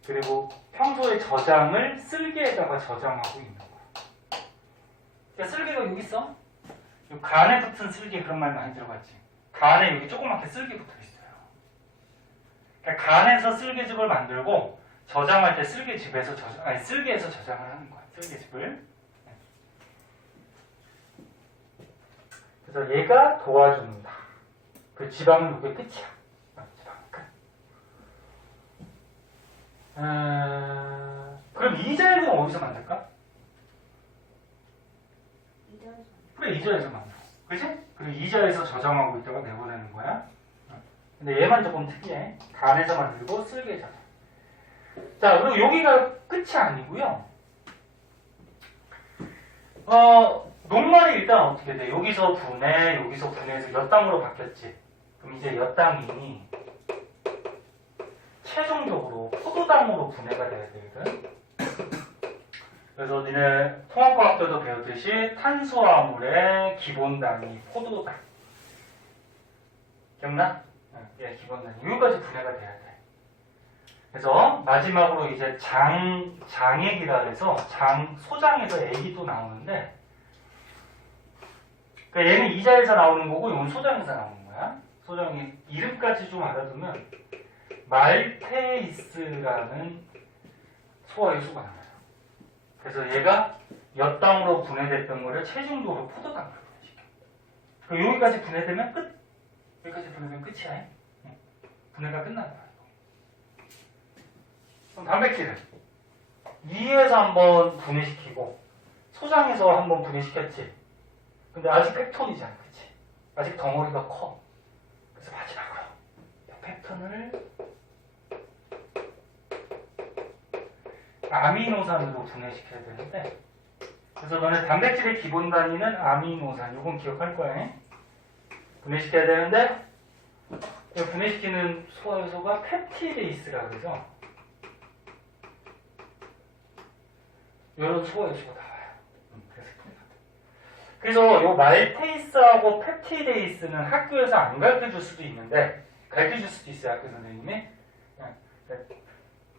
그리고 평소에 저장을 쓸개에다가 저장하고 있는 거야. 그러니까 쓸개가 여기 있어. 간에 붙은 쓸개 그런 말 많이 들어봤지. 간에 여기 조그맣게 쓸개 붙어 있어요. 그러니까 간에서 쓸개즙을 만들고 저장할 때 쓸개에서 저장을 하는 거야. 쓸개즙을. 그래서 얘가 도와준다. 그 지방은 이게 끝이야. 지방 끝. 그럼 이자액은 어디서 만들까? 그래, 이자에서 만들어. 그치? 그리고 이자에서 저장하고 있다가 내보내는 거야. 근데 얘만 조금 특이해. 간에서 만들고 쓸개 저장. 자, 그리고 여기가 끝이 아니고요. 녹말이 일단 어떻게 돼? 여기서 분해해서 몇 당으로 바뀌었지? 그럼 이제 몇 당이 최종적으로 포도당으로 분해가 돼야 되거든. 그래서 니네 통합과학들도 배웠듯이 탄수화물의 기본당이 포도당. 기억나? 예, 기본당이. 여기까지 분해가 돼야 돼. 그래서 마지막으로 이제 장액이라 해서 소장에서 액이 또 나오는데, 그러니까 얘는 이자에서 나오는 거고, 이건 소장에서 나오는 거야. 소장이 이름까지 좀 알아두면 말테이스라는 소화효소가 나와요. 그래서 얘가 몇 당으로 분해됐던 거를 최종적으로 포도당으로 분해시켜. 그럼 여기까지 분해되면 끝. 여기까지 분해되면 끝이야. 분해가 끝난 거야. 그럼 단백질은 위에서 한번 분해시키고 소장에서 한번 분해시켰지. 근데 아직 펩톤이잖아, 그치? 아직 덩어리가 커. 그래서 마지막으로 펩톤을 아미노산으로 분해시켜야 되는데, 그래서 너네 단백질의 기본 단위는 아미노산. 이건 기억할 거야. 분해시켜야 되는데, 분해시키는 소화효소가 펩티데이스라고 해서 이런 소화효소가 나와요. 그래서 이 말테이스하고 펩티데이스는 학교에서 안 가르쳐줄 수도 있는데, 가르쳐줄 수도 있어요, 학교 선생님이.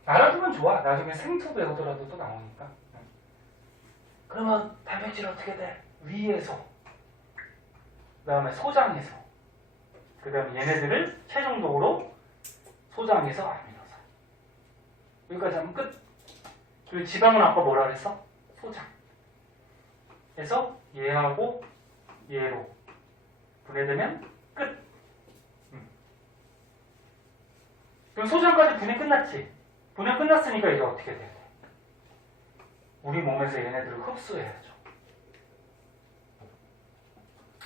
알아두면 좋아. 나중에 생투 배우더라도 또 나오니까. 그러면 단백질 어떻게 돼? 위에서, 그 다음에 소장에서, 그 다음에 얘네들을 최종적으로 소장에서 아미노산. 여기까지 하면 끝. 그리고 지방은 아까 뭐라 그랬어? 소장. 그래서 얘하고 얘로 분해되면 끝. 그럼 소장까지 분해 끝났지? 분해 끝났으니까 이제 어떻게 돼? 우리 몸에서 얘네들을 흡수해야죠.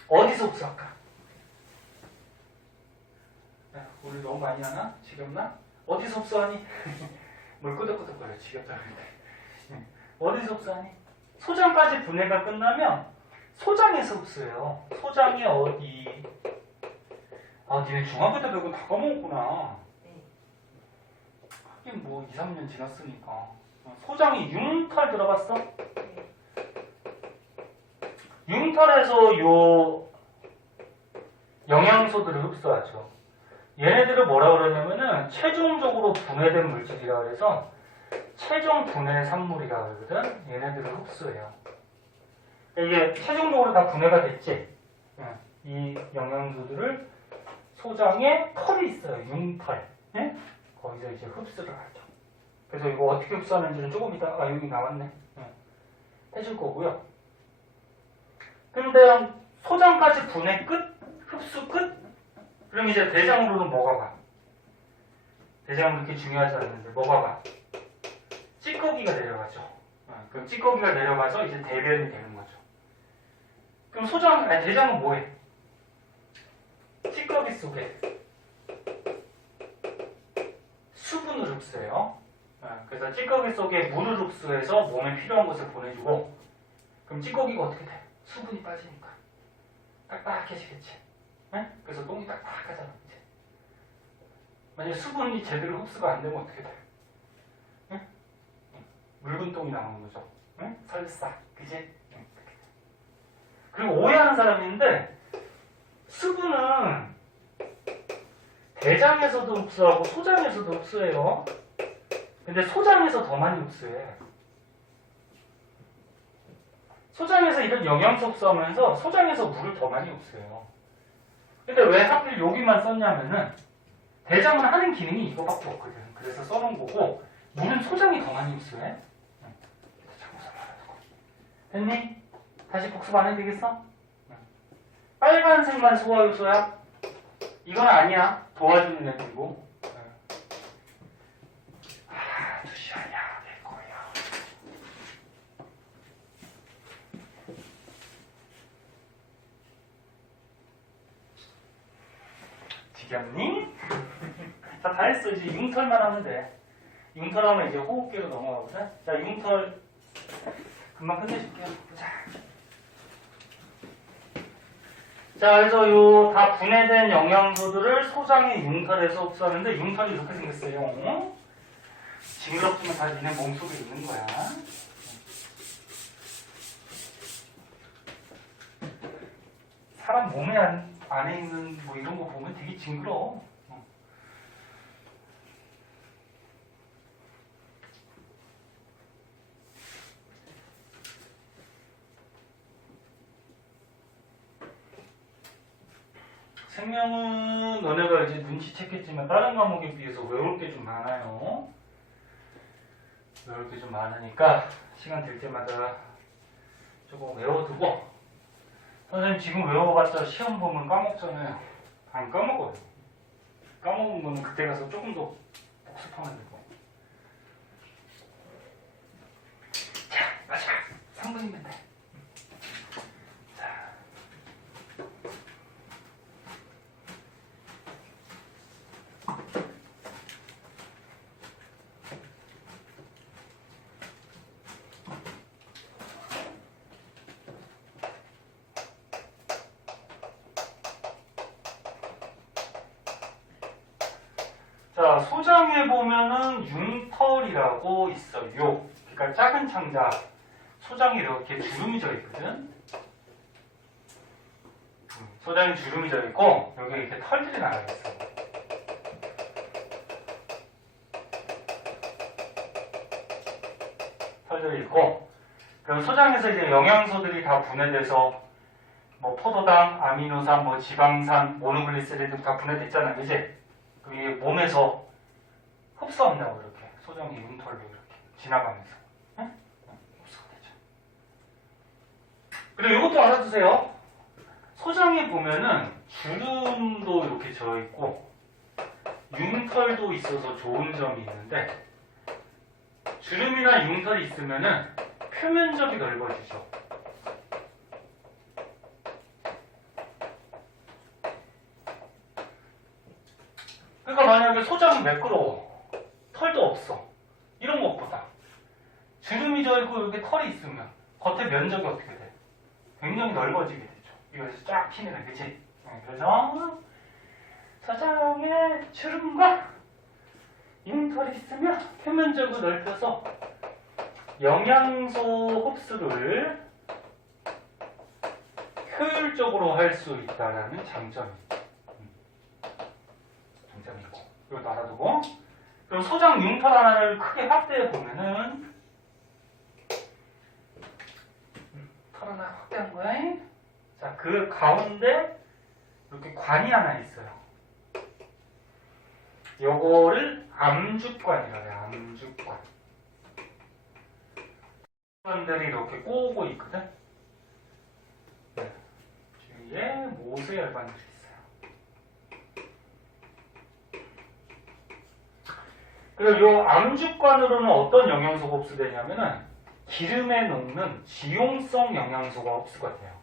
어디서 흡수할까? 야, 우리 너무 많이 하나? 지겹나? 어디서 흡수하니? 뭘 끄덕끄덕거려, 지겹다 그러는데. 어디서 흡수하니? 소장까지 분해가 끝나면 소장에서 흡수해요. 소장이 어디? 아, 니네 중학교 때 배우고 다 까먹었구나. 하긴 뭐 2, 3년 지났으니까. 소장이 융탈 들어봤어? 융탈에서 요 영양소들을 흡수하죠. 얘네들을 뭐라 그러냐면은 최종적으로 분해된 물질이라 그래서 최종 분해 산물이라 그러거든. 얘네들을 흡수해요. 이게 최종적으로 다 분해가 됐지. 이 영양소들을 소장에 털이 있어요. 융털. 예? 거기서 이제 흡수를 하죠. 그래서 이거 어떻게 흡수하는지는 조금 이따 여기 나왔네. 해줄 거고요. 근데 소장까지 분해 끝, 흡수 끝. 그럼 이제 대장으로는 뭐가 가? 대장은 그렇게 중요하지 않는데 뭐가 가? 찌꺼기가 내려가죠. 그럼 찌꺼기가 내려가서 이제 대변이 되는 거죠. 그럼 대장은 뭐해? 찌꺼기 속에 수분을 흡수해요. 그래서 찌꺼기 속에 물을 흡수해서 몸에 필요한 곳에 보내주고, 그럼 찌꺼기가 어떻게 돼? 수분이 빠지니까 딱딱해지겠지. 그래서 똥이 딱딱하잖아. 이제. 만약에 수분이 제대로 흡수가 안 되면 어떻게 돼? 묽은 똥이 나오는 거죠. 설사, 그지? 그리고 오해하는 사람이 있는데, 수분은 대장에서도 흡수하고 소장에서도 흡수해요. 근데 소장에서 더 많이 흡수해. 소장에서 이런 영양소 흡수하면서 소장에서 물을 더 많이 흡수해요. 근데 왜 하필 여기만 썼냐면은 대장은 하는 기능이 이거밖에 없거든. 그래서 써놓은 거고, 물은 소장이 더 많이 흡수해. 됐니? 다시 복습 안 해도 되겠어? 빨간색만 소화효소야? 이건 아니야. 도와주는 애들이고. 아저씨 아니야. 내 거야. 지겹니? 자, 다 했어. 이제 융털만 하면 돼. 융털하면 이제 호흡기로 넘어가거든. 자, 융털 금방 끝내줄게요. 자, 그래서 요 다 분해된 영양소들을 소장의 융털에서 흡수하는데, 융털이 이렇게 생겼어요. 징그럽지만 다 니네 몸속에 있는 거야. 사람 몸에 안에 있는 뭐 이런 거 보면 되게 징그러워. 생명은 너네가 이제 눈치챘겠지만 다른 과목에 비해서 외울 게 좀 많아요. 외울 게 좀 많으니까 시간 될 때마다 조금 외워두고, 선생님 지금 외워봤자 시험 보면 까먹잖아요. 안 까먹어요. 까먹은 거는 그때 가서 조금 더 복습하면 되고. 자, 마지막 3분이면 돼. 자, 소장에 보면은 융털이라고 있어요. 그러니까 작은 창자, 소장이 이렇게 주름이 져 있거든. 소장이 주름이 져 있고, 여기 이렇게 털들이 나가 있어. 털들이 있고, 그럼 소장에서 이제 영양소들이 다 분해돼서, 뭐 포도당, 아미노산, 뭐 지방산, 모노글리세리드 다 분해됐잖아, 그지? 그게 몸에서 흡수한다고 이렇게 소장이 융털로 이렇게 지나가면서 흡수가 되죠. 그리고 이것도 알아두세요. 소장에 보면은 주름도 이렇게 져 있고 융털도 있어서 좋은 점이 있는데, 주름이나 융털이 있으면은 표면적이 넓어지죠. 그러니까 만약에 소장이 매끄러워, 털도 없어, 이런 것보다 주름이 져있고 이렇게 털이 있으면 겉에 면적이 어떻게 돼? 굉장히 넓어지게 되죠. 이거에서 쫙 피는, 그치? 그래서 소장에 주름과 융털이 있으면 표면적으로 넓혀서 영양소 흡수를 효율적으로 할 수 있다는 장점이 있죠. 장점이 있고, 이것도 알아두고. 그럼 소장 융털 하나를 크게 확대해 보면은 털 하나 확대한 거야. 자, 그 가운데 이렇게 관이 하나 있어요. 요거를 암주관이라고 해요. 암주관. 관들이 이렇게 꼬고 있거든. 네. 주위에 모세혈관들이 있어요. 그리고 요 암주관으로는 어떤 영양소가 흡수되냐면은 기름에 녹는 지용성 영양소가 흡수가 돼요.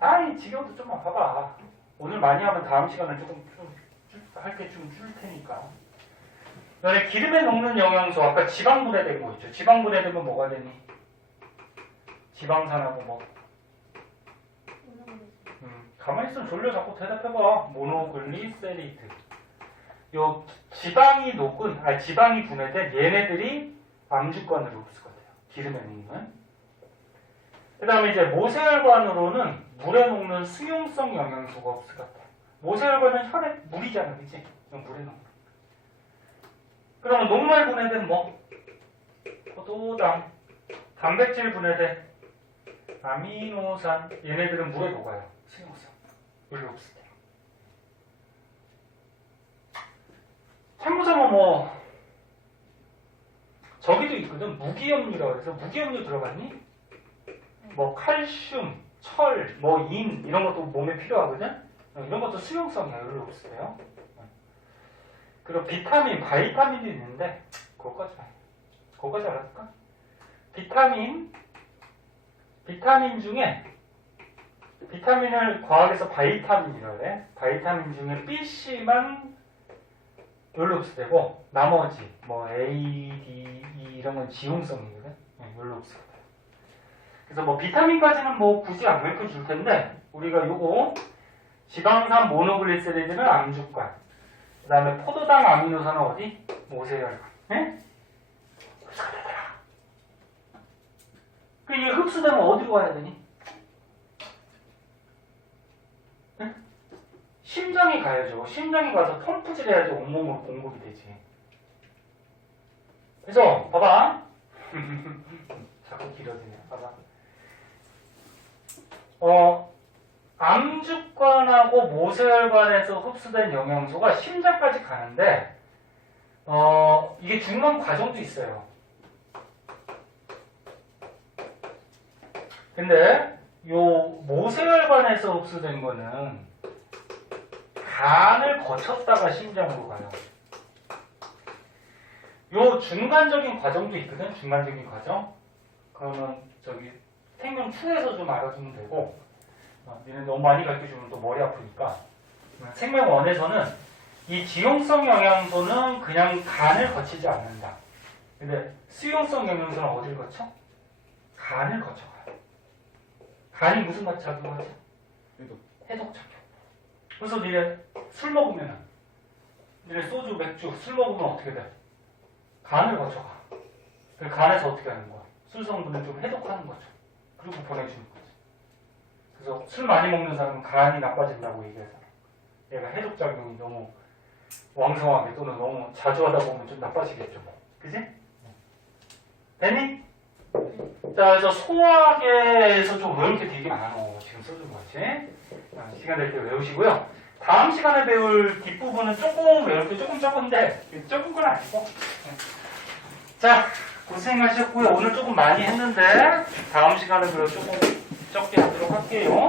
아이 지겨워도 좀만 봐봐. 오늘 많이 하면 다음 시간에 할 게 좀 줄 테니까. 그다음에 기름에 녹는 영양소, 아까 지방 분해된 거 있죠. 지방 분해되면 뭐가 되니? 지방산하고 뭐? 가만히 있으면 졸려. 자꾸 대답해봐. 모노글리세리드. 요 지방이 분해된 얘네들이 암주관으로 흡수가 돼요. 기름에 녹는. 그 다음에 이제 모세혈관으로는 물에 녹는 수용성 영양소가 흡수가 돼요. 모세혈관은 혈액 물이잖아, 그치? 물에 녹는. 그러면 녹말 분해된 뭐? 포도당, 단백질 분해된 아미노산, 얘네들은 물에 녹아요. 수용성. 물로 흡수돼요. 참고적으로 뭐 저기도 있거든. 무기염류라고 해서 무기염류 들어봤니? 뭐 칼슘, 철, 뭐 인 이런 것도 몸에 필요하거든. 이런 것도 수용성이야. 물로 흡수돼요. 그리고 비타민, 바이타민도 있는데 그거까지 알았을까? 비타민 중에 비타민을 과학에서 바이타민이라고 해. 바이타민 중에 B, C만 열로 흡수되고 나머지 뭐 A, D, E 이런 건 지용성이거든. 열로 흡수가 돼요. 그래서 뭐 비타민까지는 뭐 굳이 안 가르쳐 줄 텐데 우리가 요거 지방산 모노글리세리드는 암주관, 그 다음에 포도당 아미노산은 어디? 모세혈관. 네? 흡수가 되더라. 그 이게 흡수되면 어디로 가야 되니? 네? 심장이 가야죠. 심장이 가서 펌프질 해야지 온몸으로 공급이 되지. 그래서 봐봐. 자꾸 길어지네. 봐봐. 암주관하고 모세혈관에서 흡수된 영양소가 심장까지 가는데 이게 중간 과정도 있어요. 근데 요 모세혈관에서 흡수된 거는 간을 거쳤다가 심장으로 가요. 요 중간적인 과정도 있거든. 중간적인 과정. 그러면 저기 생명 2에서 좀 알아주면 되고, 얘는 너무 많이 가르쳐주면 또 머리 아프니까 생명 1에서는 이 지용성 영양소는 그냥 간을 거치지 않는다. 근데 수용성 영양소는 어디를 거쳐? 간을 거쳐가요. 간이 무슨 작용하죠? 해독 작용. 그래서 니네 술 먹으면, 니네 소주, 맥주, 술 먹으면 어떻게 돼? 간을 거쳐가. 그 간에서 어떻게 하는 거야? 술 성분을 좀 해독하는 거죠. 그리고 보내주는 거죠. 그래서 술 많이 먹는 사람은 간이 나빠진다고 얘기해서 얘가 해독 작용이 너무 왕성하게 또는 너무 자주 하다 보면 좀 나빠지겠죠. 뭐. 그지? 됐니? 자, 그래서 소화계에서 좀 외울 게 되게 많아. 지금 써준 거지. 시간 될 때 외우시고요. 다음 시간에 배울 뒷부분은 조금 외울 게 조금 적은데, 적은 건 아니고. 자, 고생하셨고요. 오늘 조금 많이 했는데, 다음 시간에 그럼 조금 적게 하도록 할게요.